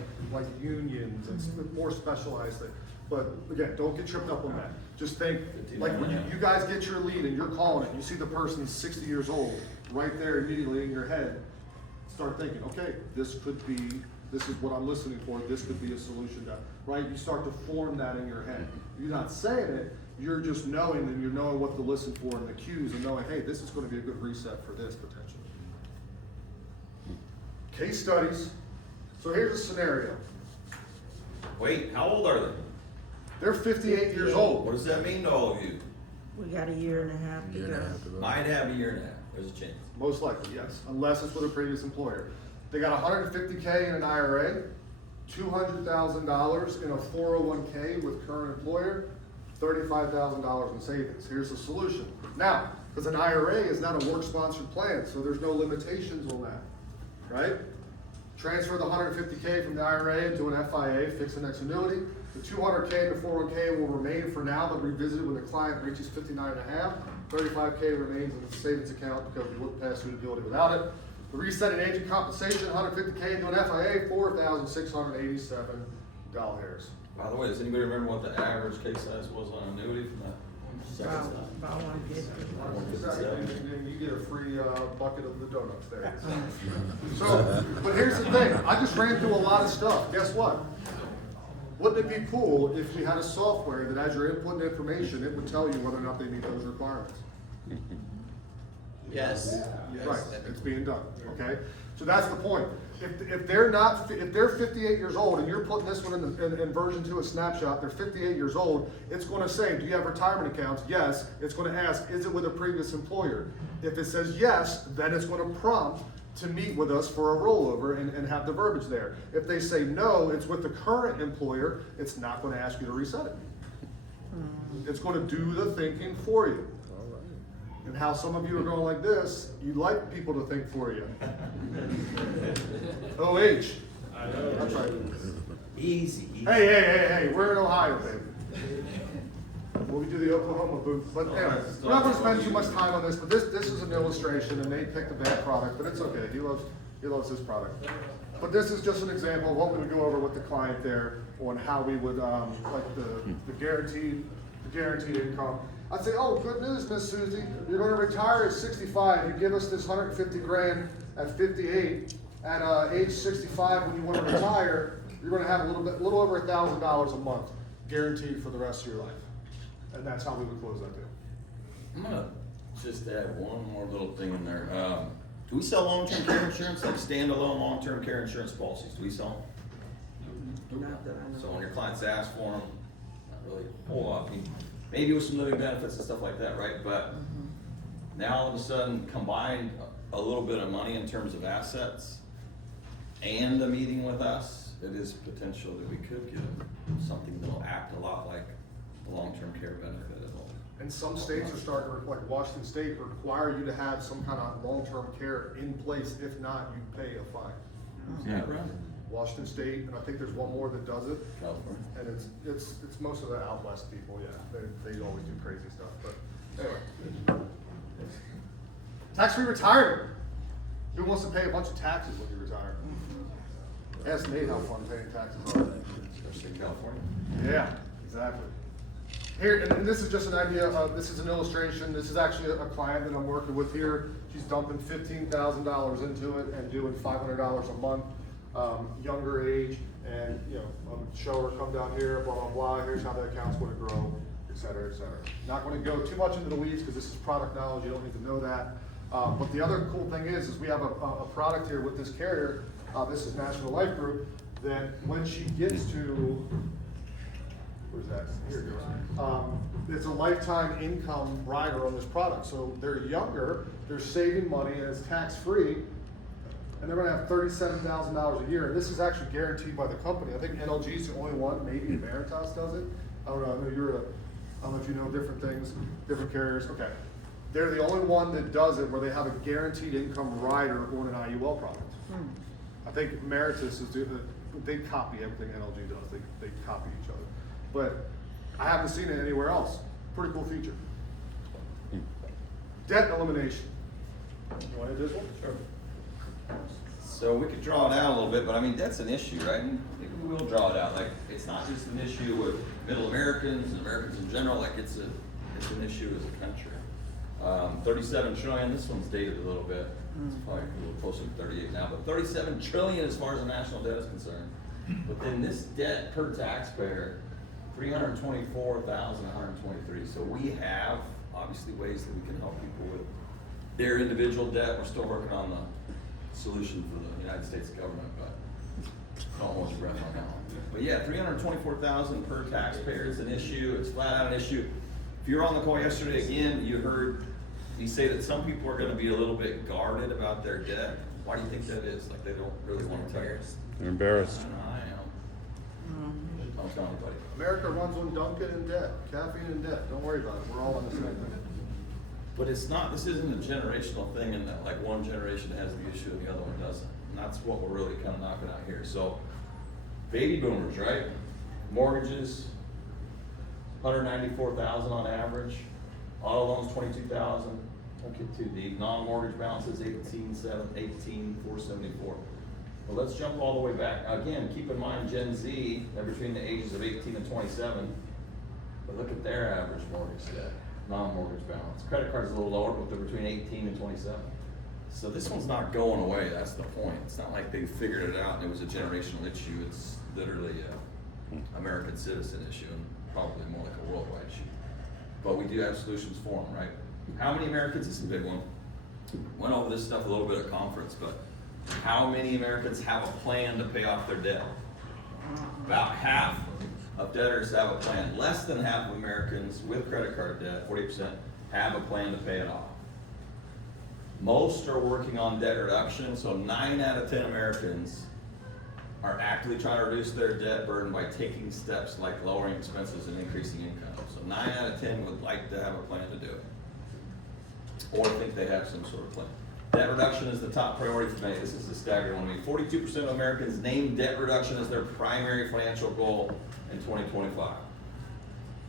unions, it's more specialized thing. But again, don't get tripped up on that. Just think, like when you guys get your lead and you're calling it, you see the person's 60 years old, right there immediately in your head, start thinking, okay, this is what I'm listening for, this could be a solution to, right? You start to form that in your head. You're not saying it, you're just knowing, and you're knowing what to listen for and the cues, and knowing, hey, this is gonna be a good reset for this potentially. Case studies. So here's a scenario. Wait, how old are they? They're 58 years What old. does that mean to all of you? We got a year and a half to go. Might have a year and a half, there's a chance. Most likely, yes, unless it's with a previous employer. They got 150K in an IRA, $200,000 in a 401K with current employer, $35,000 in savings. Here's the solution. Now, because an IRA is not a work-sponsored plan, so there's no limitations on that, right? Transfer the 150K from the IRA into an FIA, fixed index annuity. The 200K in the 401K will remain for now, but revisited when the client reaches 59 and a half. 35K remains in the savings account because we wouldn't pass suitability without it. The reset in agent compensation, 150K into an FIA, $4,687. By the way, does anybody remember what the average case size was on annuity from that second About, time? about 150. And you get a free bucket of the donuts there. So, but here's the thing, I just ran through a lot of stuff. Guess what? Wouldn't it be cool if we had a software that as you're inputting information, it would tell you whether or not they meet those requirements? Yes. Right, it's being done, okay? So that's the point. If they're 58 years old and you're putting this one in version 2 of Snapshot, they're 58 years old, it's gonna say, do you have retirement accounts? Yes. It's gonna ask, is it with a previous employer? If it says yes, then it's gonna prompt to meet with us for a rollover and have the verbiage there. If they say no, it's with the current employer, it's not gonna ask you to reset it. It's gonna do the thinking for you. And how some of you are going like this, you like people to think for you. OH. That's right. Easy. Hey, we're in Ohio, baby. Well, we do the Oklahoma booth, but anyway, we're not gonna spend too much time on this, but this is an illustration, and they picked a bad product, but it's okay, he loves this product. But this is just an example of what we would go over with the client there on how we would, like the guaranteed the guaranteed income. I'd say, oh, good news, Miss Susie, you're gonna retire at 65, you give us this 150 grand at 58, at age 65, when you wanna retire, you're gonna have a little over $1,000 a month, guaranteed for the rest of your life. And that's how we would close that deal. I'm gonna just add one more little thing in there. Do we sell long-term care insurance, like standalone long-term care insurance policies? Do we sell them? Not that I know. So when your clients ask for them, not really a whole lot, I mean, maybe with some living benefits and stuff like that, right? But now all of a sudden, combine a little bit of money in terms of assets and a meeting with us, it is potential that we could get something that'll act a lot like a long-term care benefit at all. And some states are starting to, like Washington State, require you to have some kind of long-term care in place. If not, you pay a fine. Yeah, right. Washington State, and I think there's one more that does it. California. And it's most of the out west people, yeah, they always do crazy stuff, but anyway. Tax-free retirement. Who wants to pay a bunch of taxes when you retire? Ask Nate how fun paying taxes are. Especially in California. Yeah, exactly. Here, and this is just an idea, this is an illustration, this is actually a client that I'm working with here. She's dumping $15,000 into it and doing $500 a month, younger age, and, you know, show her, come down here, blah, blah, blah, here's how the account's gonna grow, et cetera, et cetera. Not gonna go too much into the weeds, because this is product knowledge, you don't need to know that. But the other cool thing is we have a product here with this carrier, this is National Life Group, that when she gets to, where's that? Here it goes. It's a lifetime income rider on this product. So they're younger, they're saving money, and it's tax-free, and they're gonna have $37,000 a year. And this is actually guaranteed by the company. I think NLG is the only one, maybe Veritas does it. I don't know, I don't know if you know different things, different carriers, okay. They're the only one that does it where they have a guaranteed income rider on an IUL product. I think Meritus is they copy everything NLG does. They copy each other. But I haven't seen it anywhere else. Pretty cool feature. Debt elimination. You want to hit this one? Sure. So we could draw it out a little bit, but I mean, that's an issue, right? I think we will draw it out. Like, it's not just an issue with middle Americans and Americans in general, like it's an issue as a country. 37 trillion, this one's dated a little bit. It's probably a little closer to 38 now, but 37 trillion as far as the national debt is concerned. But then this debt per taxpayer, 324,123. So we have obviously ways that we can help people with their individual debt. We're still working on the solution for the United States government, but don't hold your breath on that one. But yeah, 324,000 per taxpayer is an issue. It's flat out an issue. If you were on the call yesterday again, you heard me say that some people are going to be a little bit guarded about their debt. Why do you think that is? Like they don't really want to tell you. They're embarrassed. I am. Don't tell anybody. America runs on Dunkin' and debt, caffeine and debt. Don't worry about it. We're all on the same thing. But it's not, this isn't a generational thing in that like one generation has the issue and the other one doesn't. And that's what we're really kind of knocking out here. So baby boomers, right? Mortgages, 194,000 on average. Auto loans, 22,000. Don't get too deep. Non-mortgage balances, 18,474. Well, let's jump all the way back. Again, keep in mind Gen Z, they're between the ages of 18 and 27. But look at their average mortgage debt, non-mortgage balance. Credit card's a little lower, but they're between 18 and 27. So this one's not going away, that's the point. It's not like they figured it out and it was a generational issue. It's literally an American citizen issue and probably more like a worldwide issue. But we do have solutions for them, right? How many Americans, this is a big one. Went over this stuff a little bit at conference, but how many Americans have a plan to pay off their debt? About half of debtors have a plan. Less than half of Americans with credit card debt, 40%, have a plan to pay it off. Most are working on debt reduction, so 9 out of 10 Americans are actively trying to reduce their debt burden by taking steps like lowering expenses and increasing income. So 9 out of 10 would like to have a plan to do it, or think they have some sort of plan. Debt reduction is the top priority for many. This is a staggering one. I mean, 42% of Americans name debt reduction as their primary financial goal in 2025.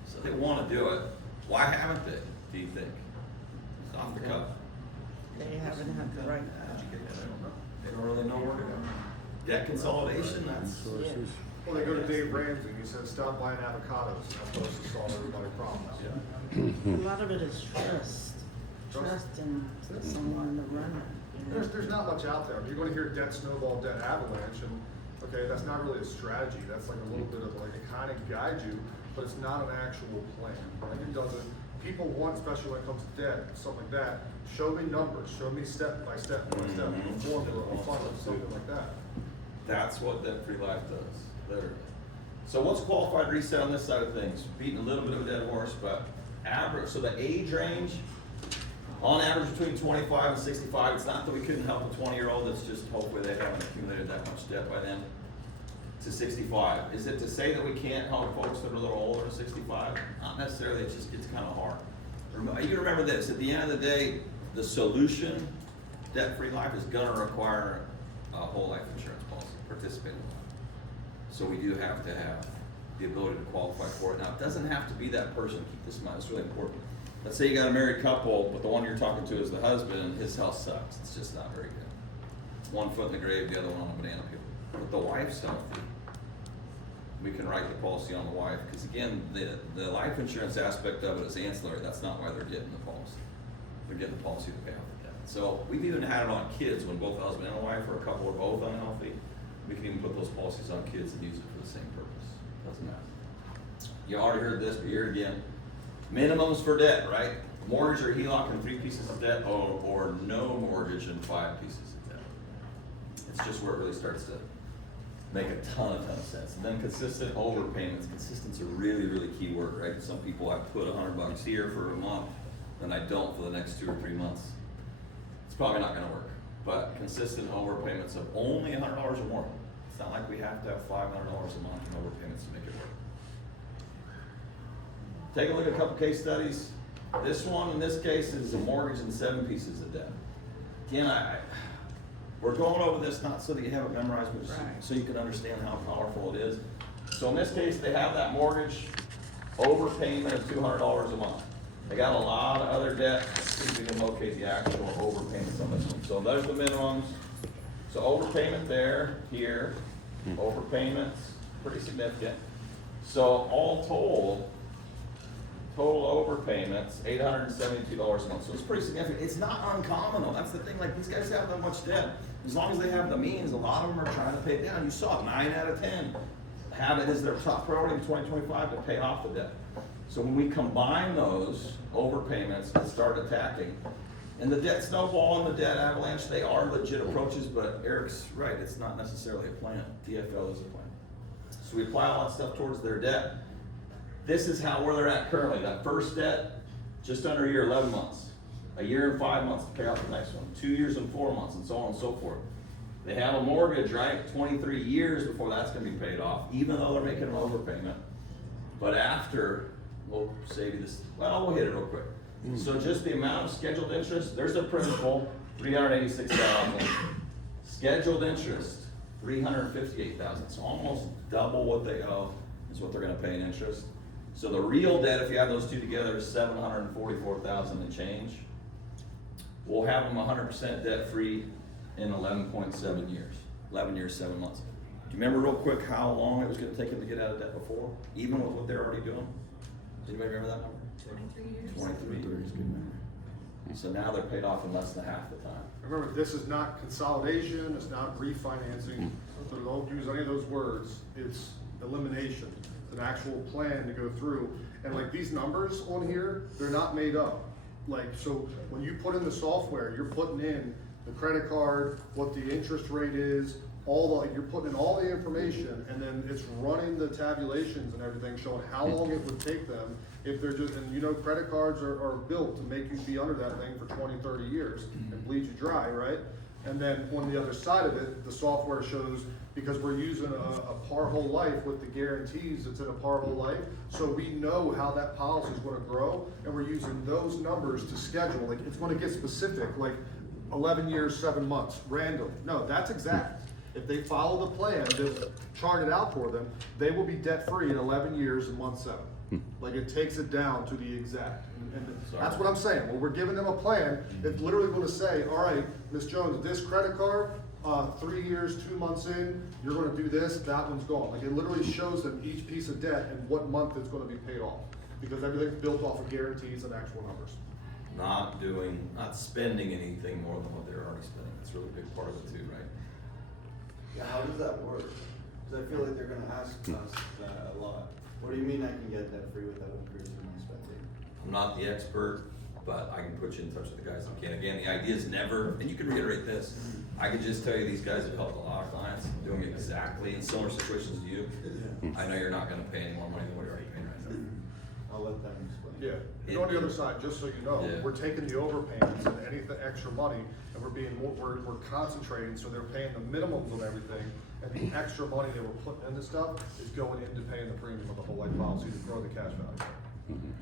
So they want to do it. Why haven't they, do you think? It's off the cuff. They haven't had the right. How'd you get that? I don't know. They don't really know where to go. debt consolidation, that's, Well, they go to Dave Ramsey and he says, stop buying avocados, and that's supposed to solve everybody's problems. A lot of it is trust in someone to run it. you know? There's not much out there. You're gonna hear debt snowball, debt avalanche, and, okay, that's not really a strategy. That's like a little bit of like, it kind of guides you, but it's not an actual plan. Like, it doesn't, people want, especially when it comes to debt, something like that, show me numbers, show me step by step, a formula, a funnel, something like that. that's what debt-free life does, literally. So what's qualified reset on this side of things? Beating a little bit of a dead horse, but average, so the age range, on average between 25 and 65, it's not that we couldn't help a 20-year-old, it's just hopefully they haven't accumulated that much debt by then, to 65. Is it to say that we can't help folks that are a little older than 65? Not necessarily, it just gets kind of hard. You remember this, at the end of the day, the solution, debt-free life, is gonna require a whole life insurance policy, participating life. So we do have to have the ability to qualify for it. Now, it doesn't have to be that person, keep this in mind, it's really important. Let's say you got a married couple, but the one you're talking to is the husband, and his health sucks, it's just not very good. One foot in the grave, the other one on a banana peel. But the wife's healthy. We can write the policy on the wife, because again, the life insurance aspect of it is ancillary, that's not why they're getting the policy. They're getting the policy to pay off the debt. So we've even had it on kids, when both husband and wife or a couple are both unhealthy, we can even put those policies on kids and use it for the same purpose, doesn't matter. You already heard this, but here again, minimums for debt, right? Mortgage or HELOC and 3 pieces of debt, or no mortgage and 5 pieces of debt. It's just where it really starts to make a ton of sense. And then consistent overpayments. Consistent's a really, really key word, right? Some people have put $100 here for a month, then I don't for the next 2 or 3 months. It's probably not gonna work. But consistent overpayments of only $100 or more. It's not like we have to have $500 a month in overpayments to make it work. Take a look at a couple case studies. This one, in this case, is a mortgage and 7 pieces of debt. Again, we're going over this not so that you have it memorized, but just so you can understand how powerful it is. So in this case, they have that mortgage overpayment of $200 a month. They got a lot of other debt. Let's see if we can locate the actual overpayments on this one. So there's the minimums. So overpayment there, here, overpayments, pretty significant. So all told, total overpayments, $872 a month. So it's pretty significant. It's not uncommon though. That's the thing. Like, these guys have that much debt. As long as they have the means, a lot of them are trying to pay it down. You saw it, 9 out of 10 have it as their top priority in 2025 to pay off the debt. So when we combine those overpayments and start attacking, and the debt snowball and the debt avalanche, they are legit approaches, but Eric's right, it's not necessarily a plan. DFL is a plan. So we apply all that stuff towards their debt. This is where they're at currently. That first debt, just under a year, 11 months. A year and 5 months to pay off the next one. 2 years and 4 months, and so on and so forth. They have a mortgage, right? 23 years before that's gonna be paid off, even though they're making an overpayment. But after, we'll save you this, well, we'll hit it real quick. So just the amount of scheduled interest, there's the principal, $386,000. Scheduled interest, $358,000. So almost double what they owe is what they're gonna pay in interest. So the real debt, if you add those two together, is $744,000 and change. We'll have them 100% debt-free in 11.7 years. 11 years, 7 months. Do you remember real quick how long it was gonna take them to get out of debt before, even with what they're already doing? Does anybody remember that number? 23 years. 23 years, good memory. So now they're paid off in less than half the time. Remember, this is not consolidation, it's not refinancing, so don't use any of those words, it's elimination. It's an actual plan to go through, and like these numbers on here, they're not made up. Like, so when you put in the software, you're putting in the credit card, what the interest rate is, you're putting in all the information, and then it's running the tabulations and everything, showing how long it would take them if they're just, and you know, credit cards are built to make you be under that thing for 20, 30 years and bleed you dry, right? And then on the other side of it, the software shows, because we're using a par whole life with the guarantees that's in a par whole life, so we know how that policy is gonna grow, and we're using those numbers to schedule. Like, it's gonna get specific, like 11 years, 7 months, random. No, that's exact. If they follow the plan that's charted out for them, they will be debt-free in 11 years and month 7. Like, it takes it down to the exact. And that's what I'm saying. When we're giving them a plan, it's literally gonna say, all right, Ms. Jones, this credit card, 3 years, 2 months in, you're gonna do this, that one's gone. Like, it literally shows them each piece of debt and what month it's gonna be paid off. Because everything's built off of guarantees and actual numbers. Not spending anything more than what they're already spending. That's really a big part of it too, right? Yeah, how does that work? Because I feel like they're gonna ask us that a lot. What do you mean I can get debt free without increasing my spending? I'm not the expert, but I can put you in touch with the guys that can. Again, the idea is never, and you can reiterate this, I can just tell you these guys have helped a lot of clients doing exactly in similar situations to you. I know you're not gonna pay any more money than what you're already paying right now. I'll let them explain. Yeah, and on the other side, just so you know, Yeah. we're taking the overpayments and any extra money, and we're being more, we're concentrating, so they're paying the minimums on everything, and the extra money they were putting into stuff is going into paying the premium of the whole life policy to grow the cash value.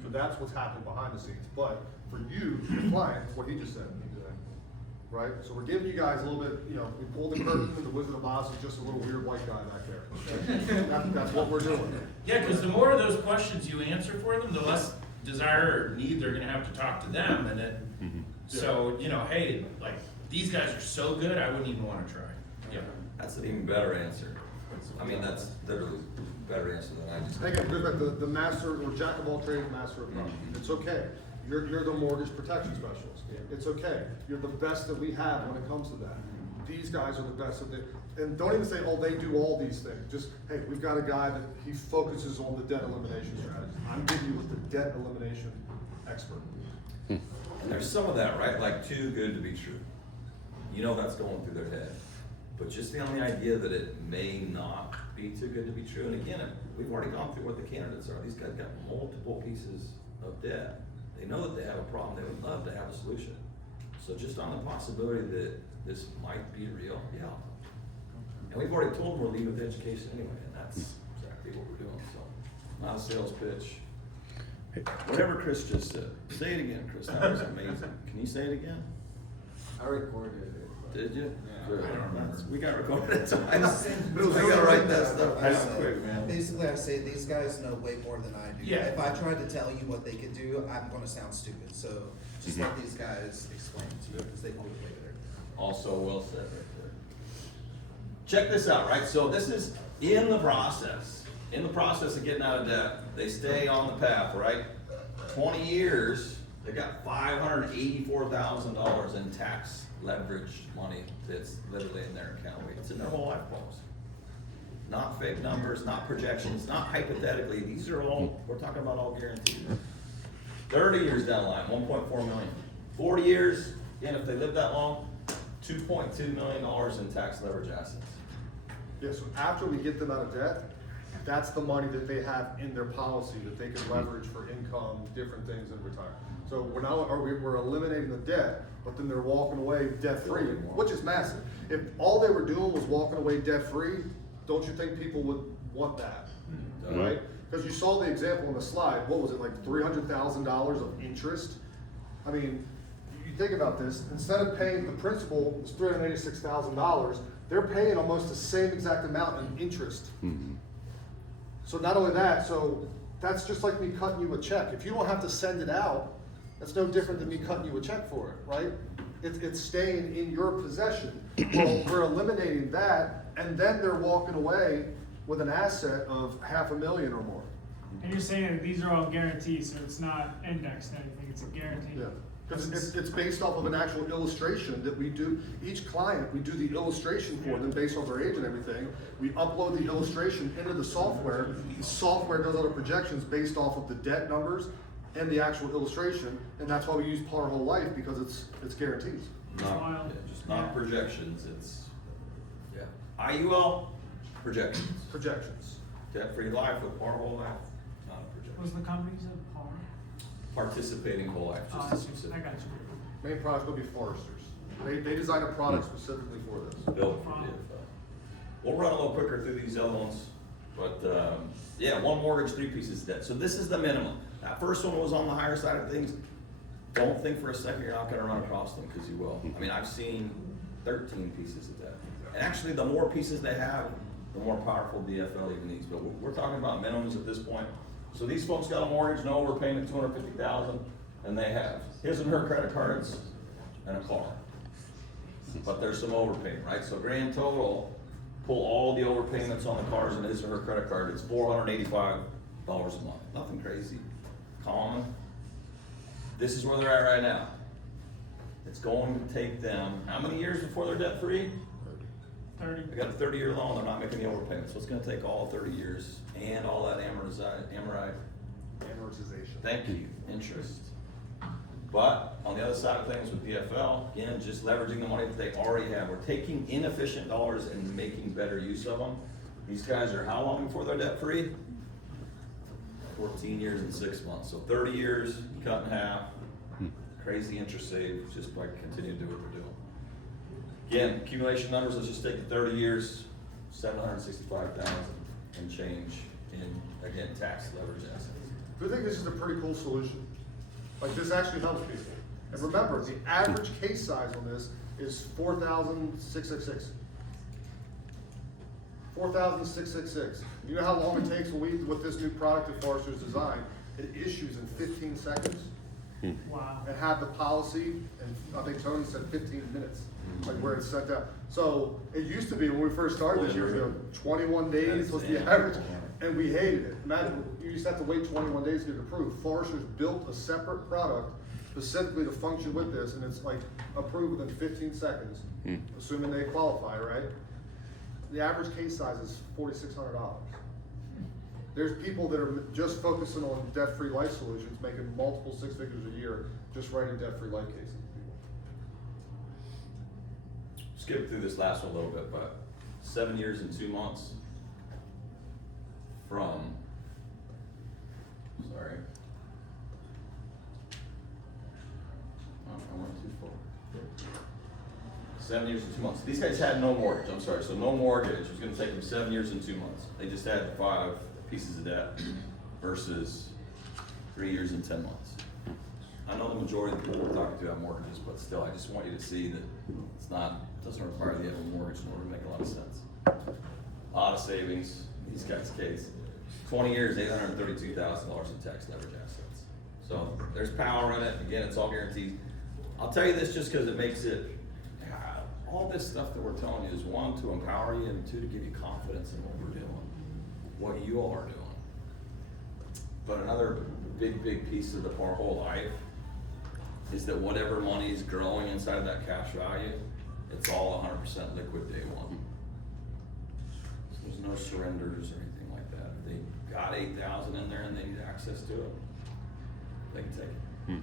So that's what's happening behind the scenes, but for you, the client, what he just said, right? So we're giving you guys a little bit, you know, we pulled the curtain, and the Wizard of Oz is just a little weird white guy back there, okay? That's what we're doing. Yeah, because the more of those questions you answer for them, the less desire or need they're gonna have to talk to them, and then, so, you know, hey, like, these guys are so good, I wouldn't even wanna try. Yeah. That's an even better answer. I mean, that's literally a better answer than I just. Again, goes back to the master or jack of all trades, master of none. It's okay. You're the mortgage protection specialist. It's okay. You're the best that we have when it comes to that. These guys are the best of it. And don't even say, oh, they do all these things. Just, hey, we've got a guy that he focuses on the debt elimination strategy. I'm giving you with the debt elimination expert. And there's some of that, right? Like too good to be true. You know that's going through their head. But just on the idea that it may not be too good to be true. And again, we've already gone through what the candidates are. These guys got multiple pieces of debt. They know that they have a problem. They would love to have a solution. So just on the possibility that this might be real, yeah. And we've already told them we're leaving with education anyway, and that's exactly what we're doing, so. Not a sales pitch. Whatever Chris just said, say it again, Chris, that was amazing. Can you say it again? I recorded it. Did you? Yeah, Good. I don't remember. We got recorded, so I gotta write that stuff down quick, man. Basically, I say these guys know way more than I do. Yeah. If I tried to tell you what they could do, I'm gonna sound stupid, so just let these guys explain it to you, because they know it way better. Also well said right there. Check this out, right? So this is in the process of getting out of debt. They stay on the path, right? 20 years, they got $584,000 in tax leveraged money that's literally in their account. It's in their whole life policy. Not fake numbers, not projections, not hypothetically. These are all, we're talking about all guaranteed. 30 years down the line, 1.4 million. 40 years, and if they live that long, $2.2 million in tax leverage assets. Yeah, so after we get them out of debt, that's the money that they have in their policy that they can leverage for income, different things in retirement. So we're now, we're eliminating the debt, but then they're walking away debt-free, which is massive. If all they were doing was walking away debt-free, don't you think people would want that? Right? Because you saw the example on the slide, what was it, like $300,000 of interest? I mean, you think about this, instead of paying, the principal was $386,000, they're paying almost the same exact amount in interest. So not only that, so that's just like me cutting you a check. If you don't have to send it out, that's no different than me cutting you a check for it, right? It's staying in your possession. Well, we're eliminating that, and then they're walking away with an asset of $500,000 or more. And you're saying that these are all guarantees, so it's not indexed anything, it's a guarantee. Yeah, because it's based off of an actual illustration that we do. Each client, we do the illustration for them based on their age and everything. We upload the illustration into the software. The software does all the projections based off of the debt numbers and the actual illustration, and that's why we use Par Whole Life, because it's guarantees. Not, just not projections, it's, yeah. IUL, projections. Projections. Debt-free life with Par Whole Life, not a Was projection. the company said par? Participating whole life, Oh, just I a see. specific. I got you. Main product will be Foresters. They design a product specifically for this. Built for DFL. We'll run a little quicker through these other ones, but, yeah, one mortgage, 3 pieces of debt. So this is the minimum. That first one was on the higher side of things. Don't think for a second you're not gonna run across them, because you will. I mean, I've seen 13 pieces of debt. And actually, the more pieces they have, the more powerful DFL even needs. But we're talking about minimums at this point. So these folks got a mortgage, no overpayment, $250,000, and they have his and her credit cards and a car. but there's some overpayment, right? So grand total, pull all the overpayments on the cars in his or her credit card, it's $485 a month. Nothing crazy, common. This is where they're at right now. It's going to take them, how many years before they're debt free? 30. They got a 30-year loan, they're not making the overpayment, so it's gonna take all 30 years and all that amortization. Thank you, interest. But on the other side of things with PFL, again, just leveraging the money that they already have. We're taking inefficient dollars and making better use of them. These guys are how long before they're debt free? 14 years and 6 months. So 30 years, cut in half. Crazy interest save just by continuing to do what we're doing. Again, accumulation numbers, let's just take the 30 years, 765,000 and change in, again, tax leverage assets. I think this is a pretty cool solution. Like, this actually helps people. And remember, the average case size on this is 4,666. 4,666. You know how long it takes with this new product that Forrester's designed? It issues in 15 seconds. Wow. And have the policy, and I think Tony said 15 minutes, like where it's set down. So it used to be when we first started this years ago, 21 days was the average, and we hated it. Imagine, you used to have to wait 21 days to get approved. Forrester's built a separate product specifically to function with this, and it's like approved within 15 seconds, assuming they qualify, right? The average case size is $4,600. There's people that are just focusing on debt-free life solutions, making multiple six figures a year, just writing debt-free life cases. Skip through this last one a little bit, but 7 years and 2 months from, sorry. Oh, I went too far. 7 years and 2 months. These guys had no mortgage, I'm sorry, so no mortgage. It was gonna take them 7 years and 2 months. They just had 5 pieces of debt versus 3 years and 10 months. I know the majority of the people we're talking to have mortgages, but still, I just want you to see that it's not, it doesn't require that you have a mortgage in order to make a lot of sense. A lot of savings, in these guys' case. 20 years, $832,000 in tax leverage assets. So there's power in it. Again, it's all guaranteed. I'll tell you this just because it makes it, all this stuff that we're telling you is one, to empower you, and two, to give you confidence in what we're doing, what you all are doing. But another big piece of our whole life is that whatever money is growing inside of that cash value, it's all 100% liquid day one. So there's no surrenders or anything like that. If they got 8,000 in there and they need access to it, they can take it.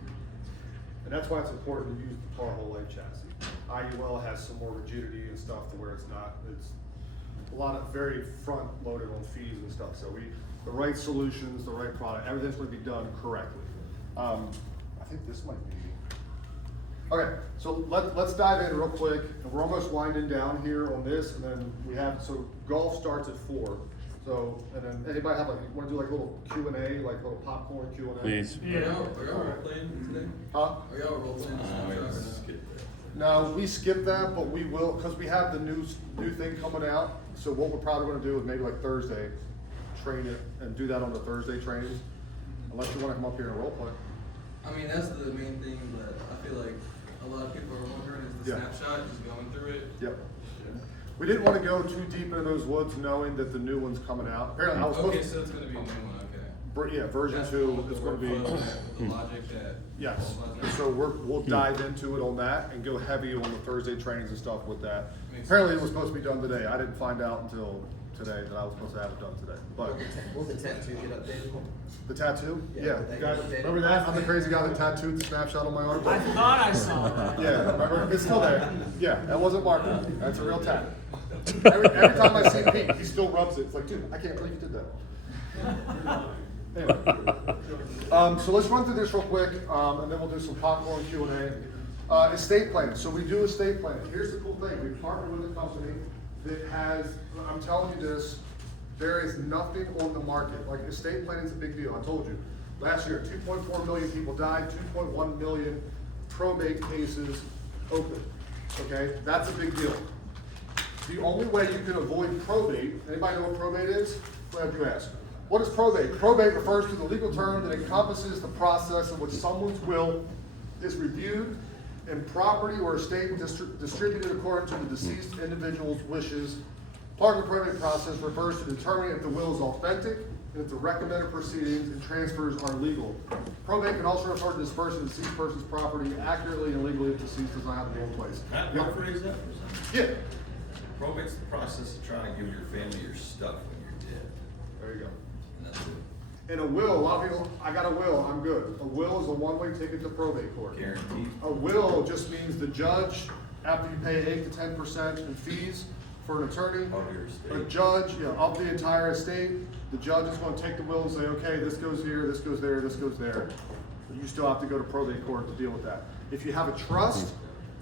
And that's why it's important to use the Tar Whole Life chassis. IUL has some more rigidity and stuff to where it's a lot of very front loaded on fees and stuff. So the right solutions, the right product, everything's going to be done correctly. I think this might be. Okay, so let's dive in real quick. And we're almost winding down here on this, and then so golf starts at 4. So, and then anybody have want to do like a little Q&A, like a little popcorn Q&A? Please. Yeah. Are y'all role playing today? Huh? Are y'all role playing this? No, we skipped that, but we will, because we have the new thing coming out. So what we're probably gonna do is maybe like Thursday, train it and do that on the Thursday trainings. Unless you wanna come up here and role play. I mean, that's the main thing that I feel like a lot of people are wondering is the Yeah. snapshot, just going through it. Yep. We didn't wanna go too deep into those woods knowing that the new one's coming out. Apparently, I was Okay, supposed so it's gonna be a new one, okay. yeah, version That's 2 the is gonna be. workflow, the logic that. Yes, qualifies so we'll dive into it on that and go heavy on the Thursday trainings and stuff with that. Makes Apparently it sense. was supposed to be done today. I didn't find out until today that I was supposed to have it done today, but. Will the tattoo get updated? The tattoo? Yeah, Yeah, they you guys, get updated. remember that? I'm the crazy guy that tattooed the snapshot on my arm. I thought I saw that. Yeah, remember? It's still there. Yeah, that wasn't marked. That's a real tat. Every time I see Pete, he still rubs it. It's like, dude, I can't believe you did that. Anyway, so let's run through this real quick, and then we'll do some popcorn Q&A. Estate planning. So we do estate planning. Here's the cool thing. We partnered with a company that has, I'm telling you this, there is nothing on the market. Like, estate planning is a big deal. I told you. Last year, 2.4 million people died, 2.1 million probate cases open. Okay? That's a big deal. The only way you can avoid probate, anybody know what probate is? Glad you asked. What is probate? Probate refers to the legal term that encompasses the process in which someone's will is reviewed and property or estate distributed according to the deceased individual's wishes. Part of the probate process refers to determining if the will is authentic and if the recommended proceedings and transfers are legal. Probate can also refer to dispersing the deceased person's property accurately and legally if deceased does not have a will in place. Can I rephrase that for a second? Yeah, Probate's the process of trying to give your family your stuff when you're dead, there you go. and that's it. And a will, a lot of people, I got a will, I'm good. A will is a one-way ticket to probate court. Guaranteed. A will just means the judge, after you pay 8 to 10% in fees for an attorney, Of your estate. a judge, of the entire estate, the judge is gonna take the will and say, okay, this goes here, this goes there, this goes there. But you still have to go to probate court to deal with that. If you have a trust,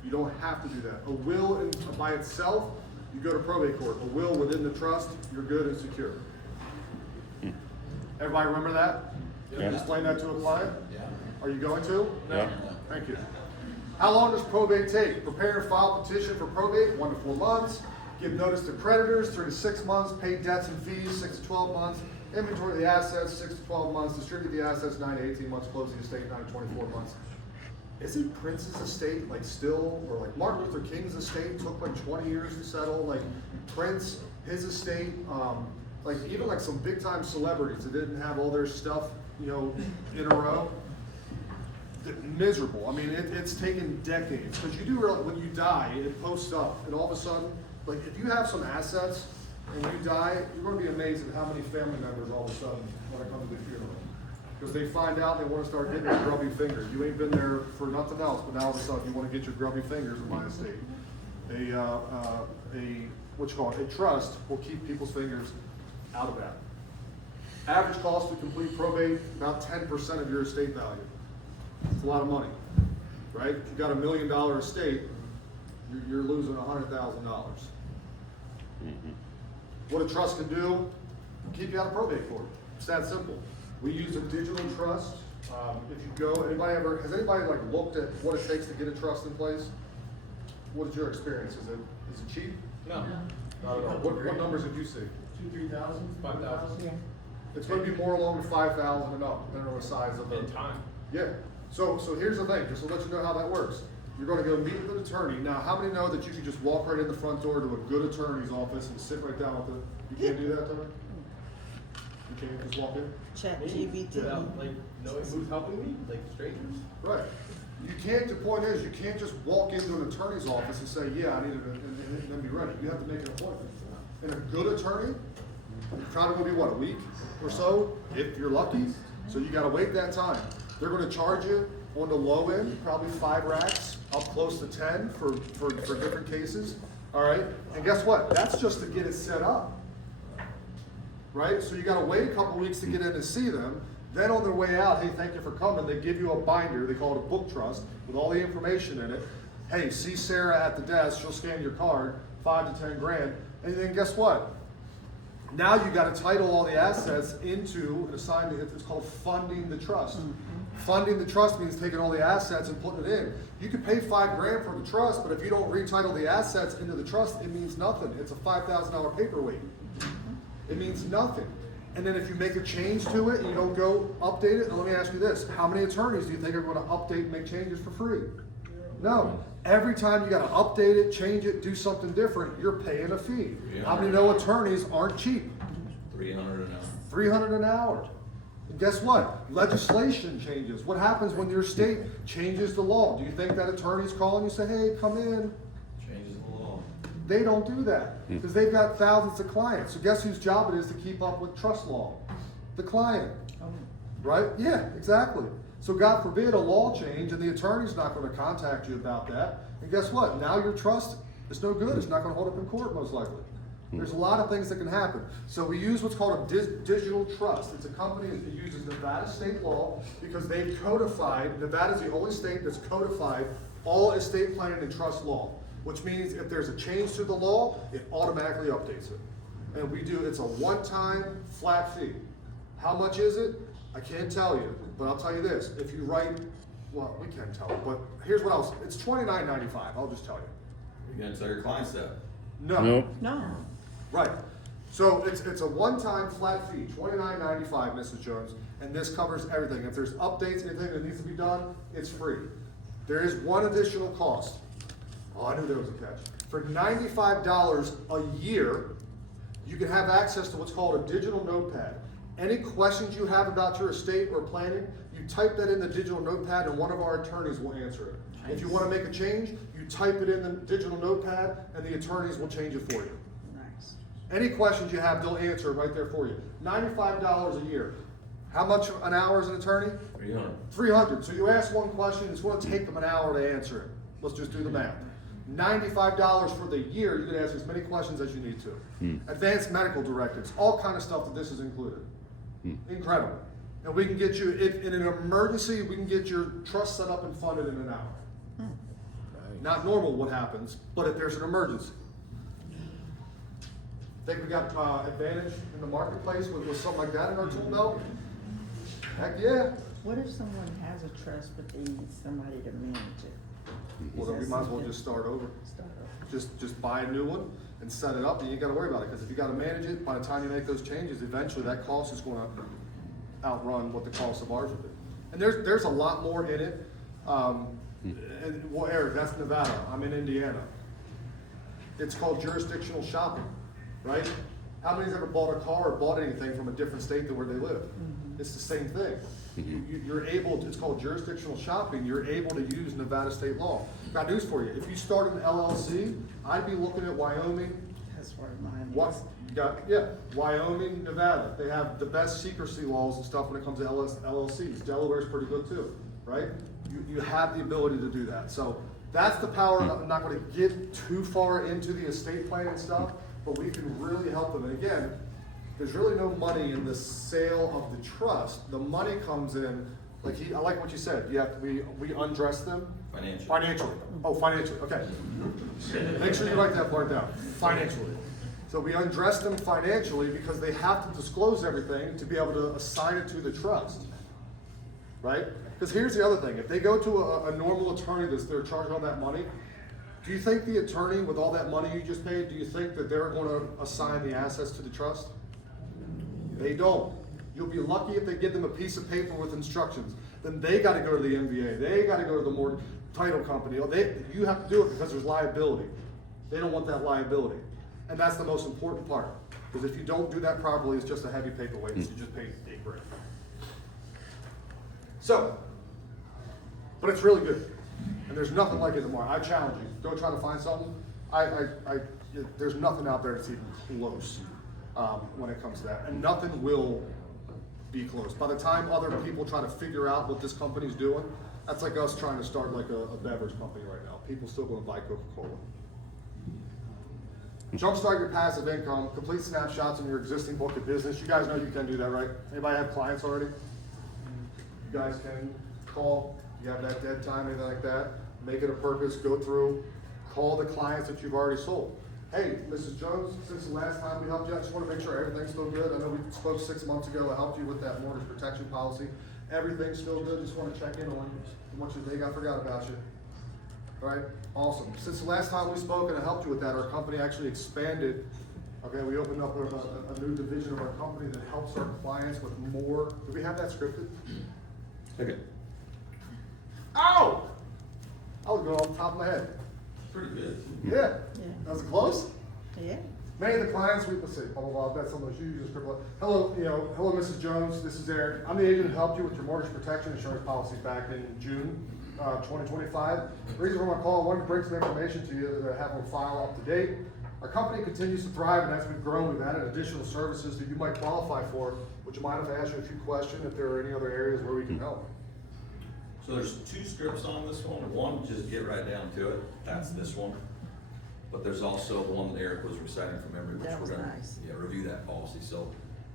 you don't have to do that. A will by itself, you go to probate court. A will within the trust, you're good and secure. Everybody remember that? Yeah. Explain that to a client? Yeah. Are you going to? Yeah. Thank you. How long does probate take? Prepare and file petition for probate, 1 to 4 months. Give notice to creditors, 3 to 6 months. Pay debts and fees, 6 to 12 months. Inventory the assets, 6 to 12 months. Distribute the assets, 9 to 18 months. Close the estate, 9 to 24 months. Isn't Prince's estate like still, or like Martin Luther King's estate took like 20 years to settle? Like Prince, his estate, like even like some big time celebrities that didn't have all their stuff, in a row. Miserable. I mean, it's taken decades. Because you do realize when you die, it posts up, and all of a sudden, like if you have some assets and you die, you're going to be amazed at how many family members all of a sudden want to come to the funeral. Because they find out they want to start getting their grubby fingers. You ain't been there for nothing else, but now all of a sudden you want to get your grubby fingers in my estate. A trust will keep people's fingers out of that. Average cost to complete probate, about 10% of your estate value. It's a lot of money, right? If you got $1 million estate, you're losing $100,000. What a trust can do, keep you out of probate court. It's that simple. We use a digital trust. If you go, has anybody like looked at what it takes to get a trust in place? What is your experience? Is it cheap? No. Not at all. What numbers did you see? 2,000, 3,000, 5,000. It's gonna be more along the 5,000 and up, depending on the size of the. In time. Yeah, so here's the thing, just to let you know how that works. You're gonna go meet with an attorney. Now, how many know that you can just walk right in the front door to a good attorney's office and sit right down with you can't do that, Tony? You can't just walk in? ChatGPT. Without, like, knowing who's helping me, like strangers. Right. You can't, the point is, you can't just walk into an attorney's office and say, yeah, I need it, and then be ready. You have to make an appointment. And a good attorney, probably gonna be what, a week or so, if you're lucky? So you gotta wait that time. They're gonna charge you on the low end, probably 5 racks, up close to 10 for different cases, all right? And guess what? That's just to get it set up, right? So you gotta wait a couple weeks to get in and see them. Then on their way out, hey, thank you for coming. They give you a binder, they call it a book trust, with all the information in it. Hey, see Sarah at the desk, she'll scan your card, 5 to 10 grand. And then guess what? Now you gotta title all the assets into an assignment, it's called funding the trust. Funding the trust means taking all the assets and putting it in. You could pay 5 grand for the trust, but if you don't retitle the assets into the trust, it means nothing. It's a $5,000 paperweight. It means nothing. And then if you make a change to it and you don't go update it, and let me ask you this, how many attorneys do you think are gonna update and make changes for free? No. Every time you gotta update it, change it, do something different, you're paying a fee. How many know attorneys aren't cheap? 300 an hour. 300 an hour. And guess what? Legislation changes. What happens when your state changes the law? Do you think that attorneys call and you say, hey, come in? Changes the law. They don't do that because they've got thousands of clients. So guess whose job it is to keep up with trust law? The client. Right? Yeah, exactly. So God forbid a law change and the attorney's not going to contact you about that. And guess what? Now your trust is no good. It's not going to hold up in court most likely. There's a lot of things that can happen. So we use what's called a digital trust. It's a company that uses Nevada state law because they've codified, Nevada's the only state that's codified all estate planning and trust law, which means if there's a change to the law, it automatically updates it. And we do, it's a one-time flat fee. How much is it? I can't tell you, but I'll tell you this. If you write, well, we can tell you, but here's what else. It's $29.95, I'll just tell you. You're gonna tell your clients that? No. Nope. No. Right. So it's a one-time flat fee, $29.95, Mrs. Jones, and this covers everything. If there's updates, anything that needs to be done, it's free. There is one additional cost. Oh, I knew there was a catch. For $95 a year, you can have access to what's called a digital notepad. Any questions you have about your estate or planning, you type that in the digital notepad and one of our attorneys will answer it. If you want to make a change, you type it in the digital notepad and the attorneys will change it for you. Nice. Any questions you have, they'll answer it right there for you. $95 a year. How much an hour as an attorney? 300. 300. So you ask one question, it's going to take them an hour to answer it. Let's just do the math. $95 for the year, you can ask as many questions as you need to. Advanced medical directives, all kind of stuff that this is included. Incredible. And we can get you, in an emergency, we can get your trust set up and funded in an hour. Not normal what happens, but if there's an emergency. Think we got advantage in the marketplace with something like that in our tool belt? Heck yeah. What if someone has a trust but they need somebody to manage it? Well, then we might as well just start over. Start over. Just buy a new one and set it up, and you ain't gotta worry about it, because if you gotta manage it, by the time you make those changes, eventually that cost is gonna outrun what the cost of ours would be. And there's a lot more in it. And, well, Eric, that's Nevada, I'm in Indiana. It's called jurisdictional shopping, right? How many's ever bought a car or bought anything from a different state than where they live? It's the same thing. You're able, it's called jurisdictional shopping, you're able to use Nevada state law. Got news for you, if you start an LLC, I'd be looking at Wyoming, That's where mine what, is. you got, yeah, Wyoming, Nevada. They have the best secrecy laws and stuff when it comes to LLCs. Delaware's pretty good too, right? You have the ability to do that. So that's the power. I'm not gonna get too far into the estate plan and stuff, but we can really help them. And again, there's really no money in the sale of the trust. The money comes in, I like what you said, you have to, we undress them. Financially. Financially. Oh, financially, okay. Make sure you write that part down, financially. So we undress them financially because they have to disclose everything to be able to assign it to the trust, right? Because here's the other thing, if they go to a normal attorney they're charging all that money, do you think the attorney with all that money you just paid, do you think that they're gonna assign the assets to the trust? They don't. You'll be lucky if they give them a piece of paper with instructions. Then they gotta go to the MBA, they gotta go to the mortgage title company. You have to do it because there's liability. They don't want that liability. And that's the most important part. Because if you don't do that properly, it's just a heavy paperweight, so you just pay $8 grand. So, but it's really good. And there's nothing like it anymore. I challenge you, go try to find something. There's nothing out there that's even close when it comes to that. And nothing will be close. By the time other people try to figure out what this company's doing, that's like us trying to start like a beverage company right now. People still go and buy Coca-Cola. Jumpstart your passive income, complete snapshots in your existing book of business. You guys know you can do that, right? Anybody have clients already? You guys can call, you have that dead time, anything like that, make it a purpose, go through, call the clients that you've already sold. Hey, Mrs. Jones, since the last time we helped you, I just want to make sure everything's still good. I know we spoke 6 months ago, I helped you with that mortgage protection policy. Everything's still good, just want to check in on you. I want you to think I forgot about you. All right, awesome. Since the last time we spoke and I helped you with that, our company actually expanded. Okay, we opened up a new division of our company that helps our clients with more. Do we have that scripted? Okay. Ow! I was going off the top of my head. Pretty good. Yeah. Yeah. Was it close? Yeah. Many of the clients, let's see, blah, blah, blah, that's some of those you use script. Hello, hello, Mrs. Jones, this is Eric. I'm the agent who helped you with your mortgage protection insurance policy back in June 2025. The reason for my call, I wanted to bring some information to you that I have on file up to date. Our company continues to thrive, and as we've grown, we've added additional services that you might qualify for. Would you mind if I ask you a few questions, if there are any other areas where we can help? So there's 2 scripts on this one. One, just get right down to it. That's this one. But there's also one that Eric was reciting from memory, which That was we're gonna nice. review that policy. So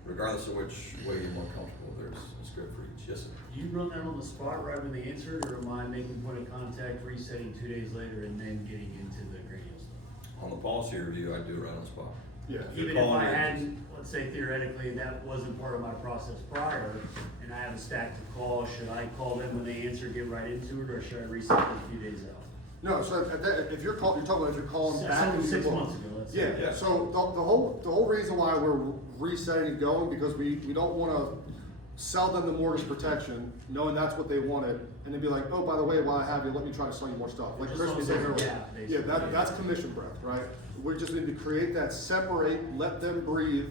regardless of which way you're more comfortable, there's a script for each. Yes, sir. Do you run that on the spot right when they answer it, or am I making point of contact, resetting 2 days later, and then getting into the gradient stuff? On the policy review, I do it right on the spot. Yeah. You're Even if calling I in. hadn't, let's say theoretically, that wasn't part of my process prior, and I have a stack to call, should I call them when they answer, get right into it, or should I reset it a few days out? No, so if you're talking about if you're calling back. Some into your 6 book. months ago, let's say. Yeah, Yeah. so the whole reason why we're resetting and going, because we don't wanna sell them the mortgage protection, knowing that's what they wanted, and then be like, oh, by the way, while I have you, let me try to sell you more stuff. Like Just Chris was on saying the earlier. gap, Yeah, basically. that's commission breath, right? We just need to create that, separate, let them breathe,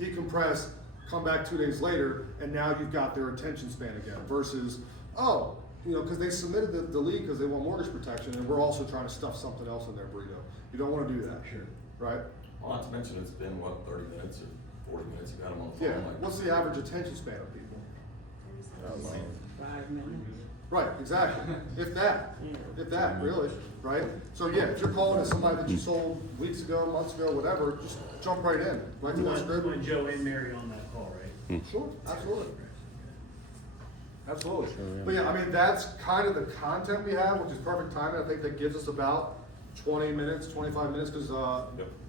decompress, come back 2 days later, and now you've got their attention span again, versus, oh, you know, because they submitted the lead because they want mortgage protection, and we're also trying to stuff something else in their burrito. You don't want to do that, right? Well, not to mention, it's been, what, 30 minutes or 40 minutes, you've had them on the phone, Yeah, like. what's the average attention span of people? 5 minutes. Right, exactly. If that, really, right? So yeah, if you're calling to somebody that you sold weeks ago, months ago, whatever, just jump right in, right to You that want, script. you want Joe and Mary on that call, right? Sure, absolutely. Absolutely. But yeah, I mean, that's kind of the content we have, which is perfect timing. I think that gives us about 20 minutes, 25 minutes, because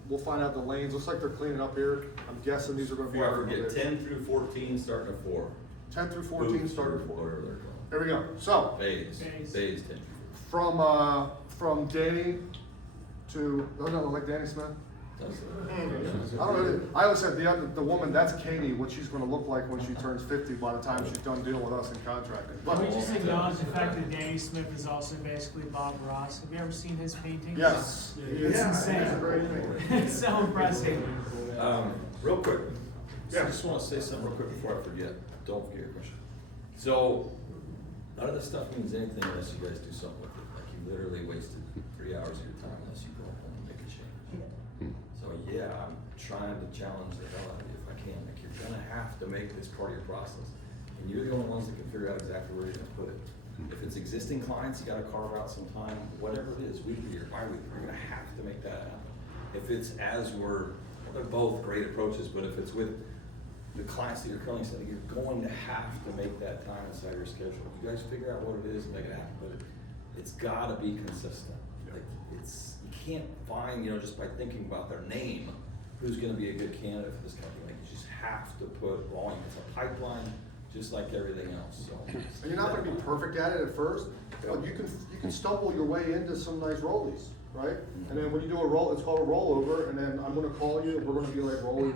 we'll find out the lanes. Looks like they're cleaning up here. I'm guessing these are gonna be. Before I forget, 10 through 14, starting at 4. 10 through 14, Booths, started or 4. whatever they're called. There we go. So, Bays, Bays. Bays 10 through from Danny to, oh no, like Danny Smith? 4. That's it. I don't know. I always said the woman, that's Katie, what she's gonna look like when she turns 50 by the time she's done dealing with us in contracting. Can we But, just acknowledge the fact that Danny Smith is also basically Bob Ross? Have you ever seen his paintings? yes. It's insane. It's a great thing. It's so impressive. Real quick, Yeah. I just wanna say something real quick before I forget, don't forget your question. So, none of this stuff means anything unless you guys do something with it, like you literally wasted 3 hours of your time unless you go home and make a change. So yeah, I'm trying to challenge the hell out of you if I can, like you're gonna have to make this part of your process. And you're the only ones that can figure out exactly where you're gonna put it. If it's existing clients, you gotta carve out some time, whatever it is, weekly or bi-weekly, you're gonna have to make that happen. If it's as well, they're both great approaches, but if it's with the clients that you're currently setting, you're going to have to make that time inside your schedule. You guys figure out what it is and make it happen, but it's gotta be consistent. Like, it's, you can't find, you know, just by thinking about their name, who's gonna be a good candidate for this company. Like, you just have to put volume, it's a pipeline, just like everything else, so. And you're not gonna be perfect at it at first, but you can stumble your way into some nice rollies, right? And then when you do a roll, it's called a rollover, and then I'm gonna call you, and we're gonna be like, rolly,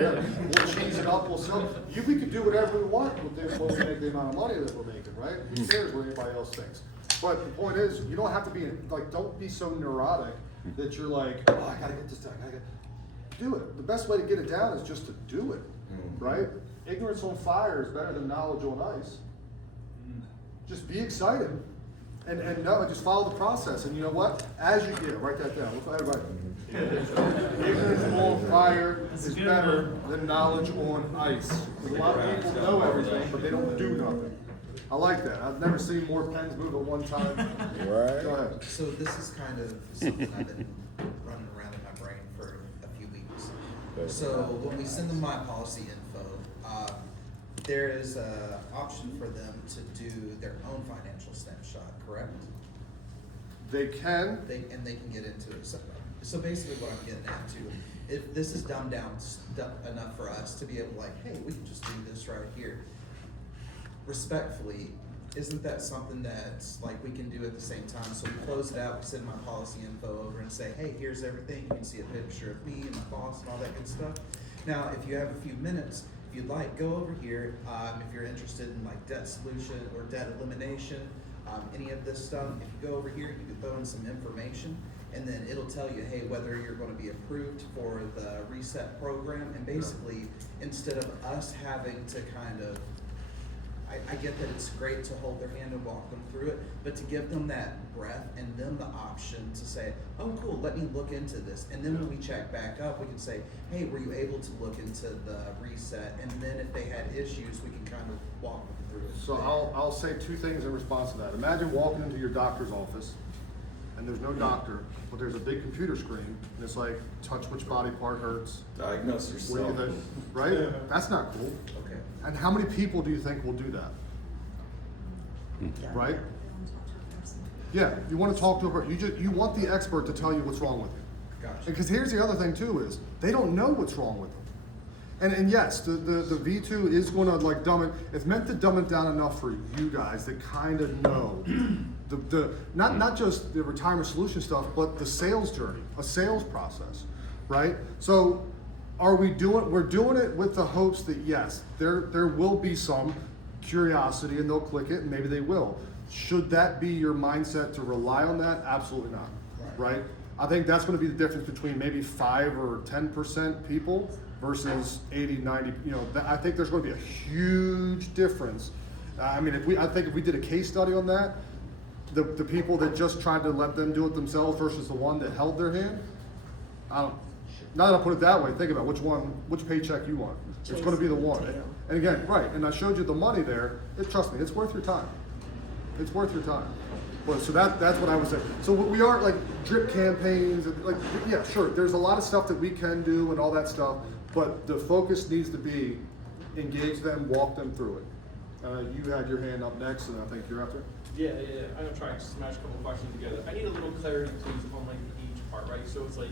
yeah. We'll cheese it up, we'll sell, we could do whatever we want with this, when we make the amount of money that we're making, right? Who cares what anybody else thinks? But the point is, you don't have to be, like, don't be so neurotic that you're like, oh, I gotta get this done, do it. The best way to get it down is just to do it, right? Ignorance on fire is better than knowledge on ice. Just be excited. And no, just follow the process. And you know what? As you get, write that down. Look, everybody. Ignorance on fire is better than knowledge on ice. 'Cause a lot of people know everything, but they don't do nothing. I like that. I've never seen more pens move at one time. Right. Go ahead. So this is kind of something I've been running around in my brain for a few weeks. So when we send them my policy info, there is a option for them to do their own financial snapshot, correct? They can. They can get into it. So basically what I'm getting at too, if this is dumbed down enough for us to be able to like, hey, we can just do this right here. Respectfully, isn't that something that's like we can do at the same time? So we close it out, we send my policy info over and say, hey, here's everything. You can see a picture of me and my boss and all that good stuff. Now, if you have a few minutes, if you'd like, go over here. If you're interested in like debt solution or debt elimination, any of this stuff, if you go over here, you can throw in some information and then it'll tell you, hey, whether you're going to be approved for the reset program. And basically, instead of us having to kind of, I get that it's great to hold their hand and walk them through it, but to give them that breath and them the option to say, oh cool, let me look into this. And then when we check back up, we can say, hey, were you able to look into the reset? And then if they had issues, we can kind of walk them through it. So I'll say two things in response to that. Imagine walking into your doctor's office and there's no doctor, but there's a big computer screen and it's like, touch which body part hurts. Diagnose What do yourself. you think? Right? That's not cool. Okay. And how many people do you think will do that? Right? Yeah, you want to talk to a person. You want the expert to tell you what's wrong with you. Gotcha. Because here's the other thing too is they don't know what's wrong with them. And yes, the V2 is going to like dumb it. It's meant to dumb it down enough for you guys that kind of know not just the retirement solution stuff, but the sales journey, a sales process, right? So we're doing it with the hopes that yes, there will be some curiosity and they'll click it and maybe they will. Should that be your mindset to rely on that? Absolutely not, right? I think that's gonna be the difference between maybe 5 or 10% people versus 80, 90, I think there's gonna be a huge difference. I mean, I think if we did a case study on that, the people that just tried to let them do it themselves versus the one that held their hand, now that I put it that way, think about which paycheck you want. It's gonna be the one. And again, right, and I showed you the money there, trust me, it's worth your time. It's worth your time. But, so that's what I would say. So we are like drip campaigns, and like, yeah, sure, there's a lot of stuff that we can do and all that stuff, but the focus needs to be engage them, walk them through it. You had your hand up next, and I think you're after. Yeah, I'm gonna try and smash a couple questions together. I need a little clarity, please, on like each part, right? So it's like,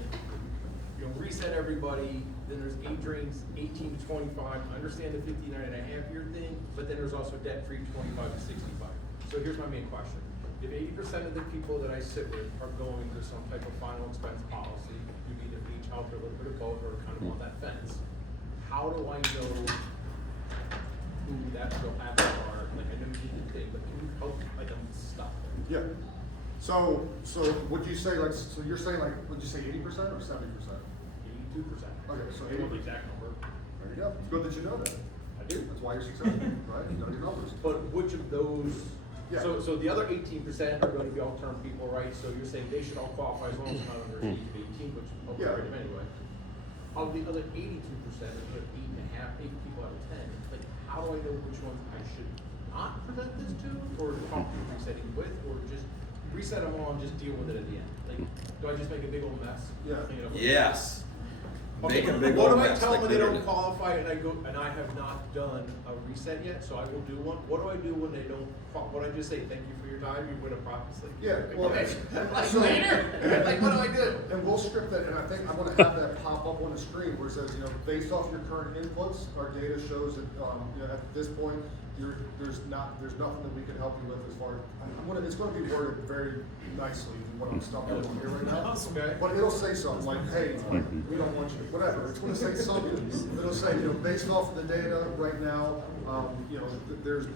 reset everybody, then there's age range 18 to 25. I understand the 59 and a half year thing, but then there's also debt-free 25 to 65. So here's my main question. If 80% of the people that I sit with are going to some type of final expense policy, you either each help or a little bit of both or kind of on that fence, how do I know who that real assets are? Like, I know you did the thing, but can you help like them stop there? Yeah. So would you say like, so you're saying like, would you say 80% or 70%? 82%. Okay, so I want the exact number. There you go. It's good that you know that. I do. That's why you're successful, right? You know your numbers. But which of those, Yeah. so the other 18% are gonna be all-term people, right? So you're saying they should all qualify as long as they're not under age of 18, which is okay Yeah. for them anyway. Of the other 82%, there's like 8 people out of 10, like, how do I know which ones I should not present this to, or talk to resetting with, or just reset them all and just deal with it at the end? Like, do I just make a big old mess? Yeah. Clean it up? Yes. Okay, Make a big what old do I mess, tell like them when they literally. don't qualify and I have not done a reset yet, so I will do one? What do I do when they don't, what do I just say, thank you for your time, you win a profit? Like, Yeah, well, okay, like so- later, like what do I do? And we'll script that, and I think I'm gonna have that pop up on the screen where it says, based off your current inputs, our data shows that, at this point, there's nothing that we can help you with as far as, it's gonna be worded very nicely, what I'm stumbling on here right now. Okay. But it'll say something like, hey, we don't want you, whatever, it's gonna say something, it'll say, based off of the data right now, there's,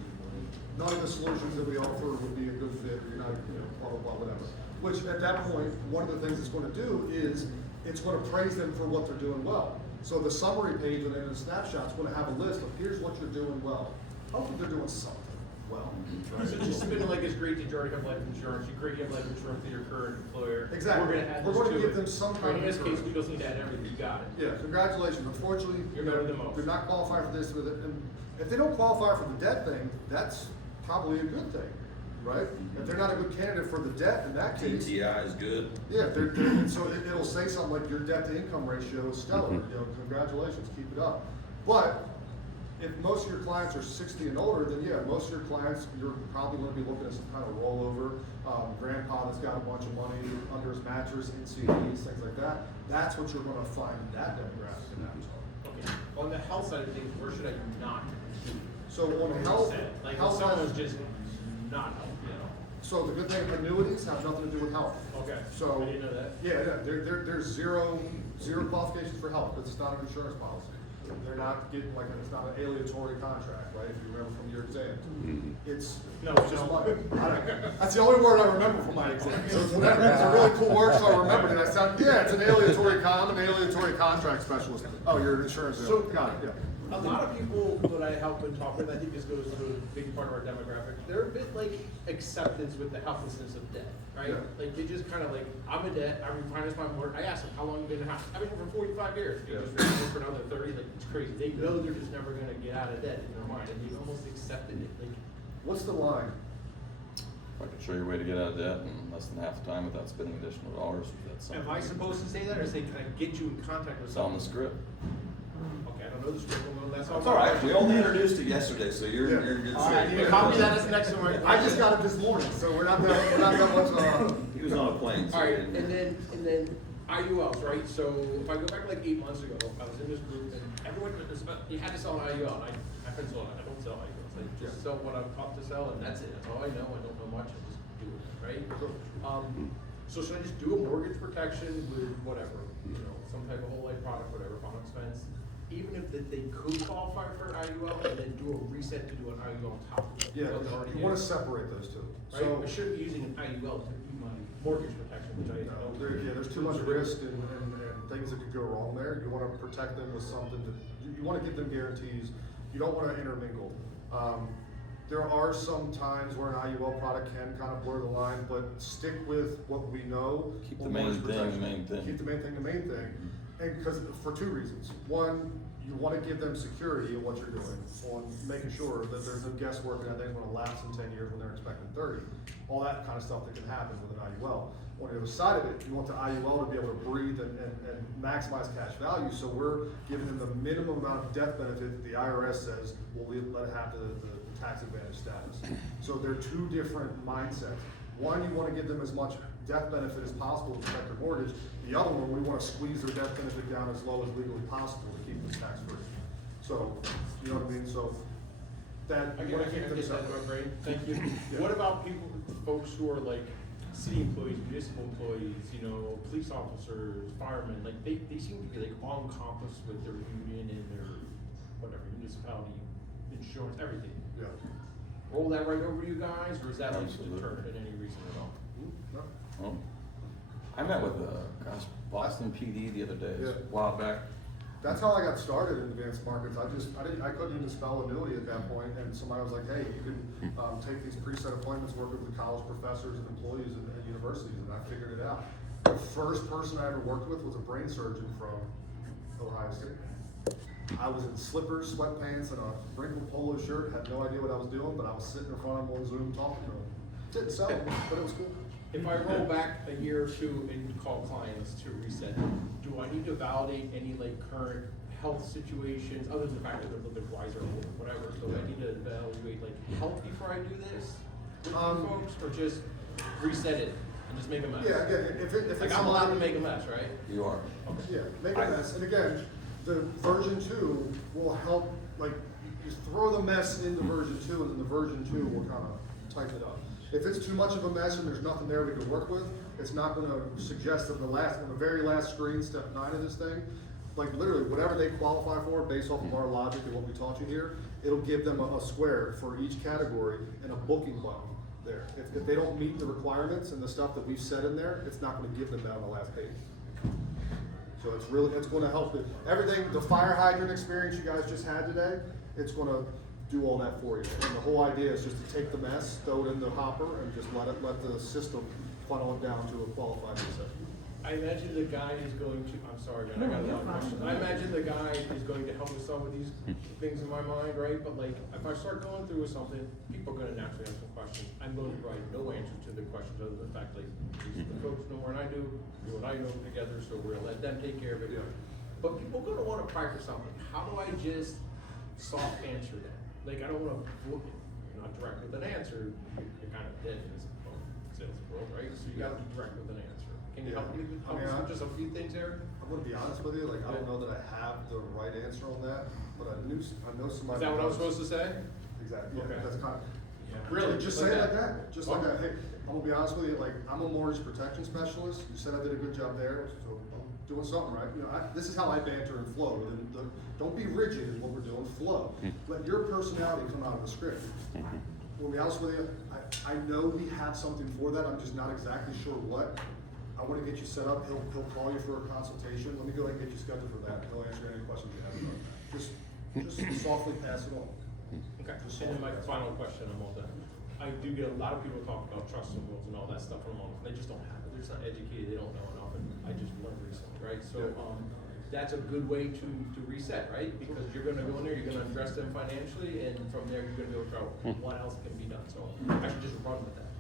none of the solutions that we offer would be a good fit, you're not, blah, blah, blah, whatever. Which at that point, one of the things it's gonna do is, it's gonna praise them for what they're doing well. So the summary page and then the snapshot's gonna have a list of, here's what you're doing well. Hopefully they're doing something well. So just spinning like it's great that you already have life insurance, you great you have life insurance with your current employer. Exactly. We're gonna add We're this gonna to give it. them some Right, kind in of this case, insurance. we just need to add everything, you got it. Yeah, congratulations. Unfortunately, You're better than most. they're not qualified for this, and if they don't qualify for the debt thing, that's probably a good thing, right? If they're not a good candidate for the debt, in that case. TTI is good. Yeah, so it'll say something like your debt to income ratio is stellar, congratulations, keep it up. But if most of your clients are 60 and older, then yeah, most of your clients, you're probably gonna be looking at some kind of rollover. Grandpa that's got a bunch of money under his mattress, in CDs, things like that. That's what you're gonna find in that demographic in that chart. Okay, on the health side of things, where should I not? So on the health, Like, if health someone's side- just not healthy, so the good thing, annuities have nothing to do with health. Okay, So. I didn't know that. Yeah, there's zero qualifications for health, it's not an insurance policy. They're not getting like, it's not an alienatory contract, right, if you remember from your exam. It's just money. That's the only word I remember from my exam. So it's whatever, it's a really cool word, so I remembered it. I said, yeah, it's an I'm an alienatory contract specialist. Oh, you're an insurance. So, Got it, yeah. a lot of people that I help and talk with, I think this goes to a big part of our demographic, they're a bit like acceptance with the helplessness of debt, right? Yeah. Like they just kind of like, I'm in debt, I refinance my mortgage, I ask them, how long you been in the house? I've been here for 45 years. You just refinance for another 30, like it's crazy. They know they're just never gonna get out of debt in their mind, and they've almost accepted it, like. What's the line? I can show you a way to get out of debt in less than half the time without spending additional dollars. That's something. Am I supposed to say that, or say, can I get you in contact with It's on someone? the script. Okay, I don't know the script, well, that's all. It's all right. We only introduced it yesterday, so you're in good All right, shape. you can copy that as the next one. I just got it this morning, so we're not that much, He was on a plane, so All he right, didn't. and then IULs, right? So if I go back like 8 months ago, I was in this group and everyone, you had to sell an IUL, and I couldn't sell it, I don't sell IULs. I just sell what I'm taught to sell, and that's it. That's all I know. I don't know much. I just do it, right? So should I just do a mortgage protection with whatever, some type of whole life product, whatever, final expense, even if they could qualify for an IUL and then do a reset to do an IUL on top of it. Yeah, what they already you wanna did, separate those two. Right, So, I shouldn't be using an IUL to do my mortgage protection, which I no, know. there's too much risk and things that could go wrong there. You wanna protect them with something that, you wanna give them guarantees. You don't wanna intermingle. There are some times where an IUL product can kind of blur the line, but stick with what we know. Keep the on main mortgage thing the protection. main thing. Keep the main thing the main thing. And because, for two reasons. One, you wanna give them security in what you're doing, on making sure that there's no guesswork and that thing's gonna lapse in 10 years when they're expecting 30. All that kind of stuff that can happen with an IUL. On the other side of it, you want the IUL to be able to breathe and maximize cash value, so we're giving them the minimum amount of death benefit that the IRS says will let it have the tax advantage status. So they're two different mindsets. One, you wanna give them as much death benefit as possible to protect their mortgage. The other one, we wanna squeeze their death benefit down as low as legally possible to keep them tax free. So, you know what I mean, so that, I you get, wanna I keep get them that in my separate. brain, thank you. Yeah. What about people, folks who are like city employees, municipal employees, you know, police officers, firemen, like they seem to be like all encompassed with their union and their, whatever, municipality, insurance, everything. Yeah. Roll that right over you guys, or is that like Absolutely. determined in any reason at all? No. Well, I met with, Boston PD the other day, Yeah. a while back. That's how I got started in advanced markets. I couldn't even spell annuity at that point, and somebody was like, hey, you can, take these preset appointments, work with the college professors and employees at universities, and I figured it out. The first person I ever worked with was a brain surgeon from Ohio State. I was in slippers, sweatpants, and a wrinkled polo shirt, had no idea what I was doing, but I was sitting in front of him on Zoom talking to him. Didn't sell him, but it was cool. If I roll back a year or two and call clients to reset, do I need to validate any like current health situations, other than the fact that they're a little bit wiser or whatever? So I need to evaluate like health before I do this with you folks, or just reset it and just make a mess? Yeah, again, if it's. Like I'm allowed to make a mess, right? You are. Yeah, make a mess, and again, the version 2 will help, like, you throw the mess into version 2, and then the version 2 will kind of tighten it up. If it's too much of a mess and there's nothing there we can work with, it's not gonna suggest that on the very last screen, step 9 of this thing, like literally, whatever they qualify for, based off of our logic and what we taught you here, it'll give them a square for each category and a booking button there. If they don't meet the requirements and the stuff that we've set in there, it's not gonna give them that on the last page. So it's gonna help it. Everything, the fire hydrant experience you guys just had today, it's gonna do all that for you. And the whole idea is just to take the mess, throw it in the hopper, and just let the system funnel it down to a qualified reset. I imagine the guy is going to, I'm sorry, man, I got another question. I imagine the guy is going to help with some of these things in my mind, right? But like, if I start going through with something, people are gonna naturally have some questions. I'm going to provide no answer to the questions other than the fact like, the folks know more than I do, you and I know together, so we're gonna let them take care of it. Yeah. But people are gonna wanna pry for something. How do I just soft answer that? Like, I don't wanna, you're not direct with an answer, you're kind of dead in this sales world, right? So you gotta be direct with an answer. Can you help me with just a few things there? I'm gonna be honest with you, like, I don't know that I have the right answer on that, but I know somebody. Is that what I was supposed to say? Exactly, Okay. yeah, that's kind of. Yeah. Really, just say it Like like that. that, just like that. Hey, I'm gonna be honest with you, like, I'm a mortgage protection specialist, you said I did a good job there, so I'm doing something right. You know, this is how I banter and flow, don't be rigid in what we're doing, flow. Let your personality come out of the script. We'll be honest with you, I know we have something for that, I'm just not exactly sure what. I wanna get you set up, he'll call you for a consultation, let me go ahead and get you scheduled for that, he'll answer any questions you have about that. Just softly pass it on. Okay, and then my final question, I'm all done. I do get a lot of people talk about trust and wills and all that stuff, and they just don't have it, they're just not educated, they don't know enough, and I just learned recently, right? So, that's a good way to reset, right? Because you're gonna go in there, you're gonna address them financially, and from there, you're gonna go through what else can be done, so I should just run with that.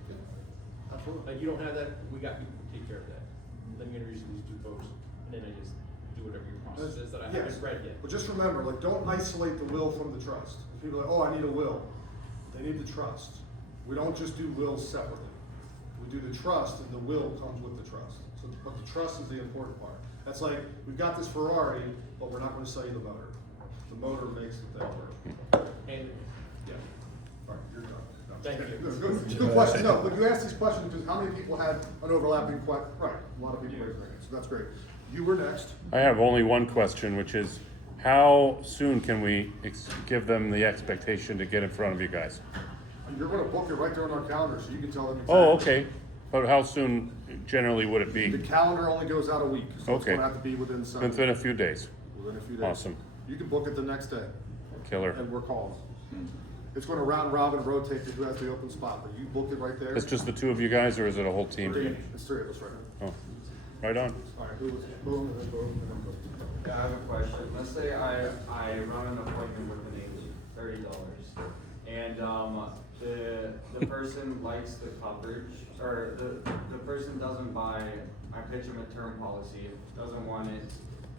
Absolutely. Like, you don't have that, we got people who take care of that. Then you're gonna introduce these two folks, and then I just do whatever your process is that I Yes. haven't read yet. But just remember, like, don't isolate the will from the trust. People are like, oh, I need a will. They need the trust. We don't just do wills separately. We do the trust, and the will comes with the trust. So, but the trust is the important part. That's like, we've got this Ferrari, but we're not gonna sell you the motor. The motor makes the thing work. And, yeah, All right, you're done. No, Thank you. Good question. No, but you asked these questions because how many people had an overlapping right, a lot of people raised their hands, so that's great. You were next. I have only one question, which is, how soon can we give them the expectation to get in front of you guys? You're gonna book it right there on our calendar, so you can tell them exactly. Oh, okay. But how soon generally would it The be? calendar only goes out a week, so it's Okay. gonna have to be within Within a few days. within a few days. Awesome. You can book it the next day, Killer. and we're calling. It's gonna round robin rotate to who has the open spot, but you book it right there. It's just the two of you guys, or is it a whole team? It's three of us right now. Oh, right on. All right, who was, boom, and then boom, and then boom. Yeah, I have a question. Let's say I run an appointment with an agent, $30, and the person likes the coverage, or the person doesn't buy. I pitch him a term policy, doesn't want it,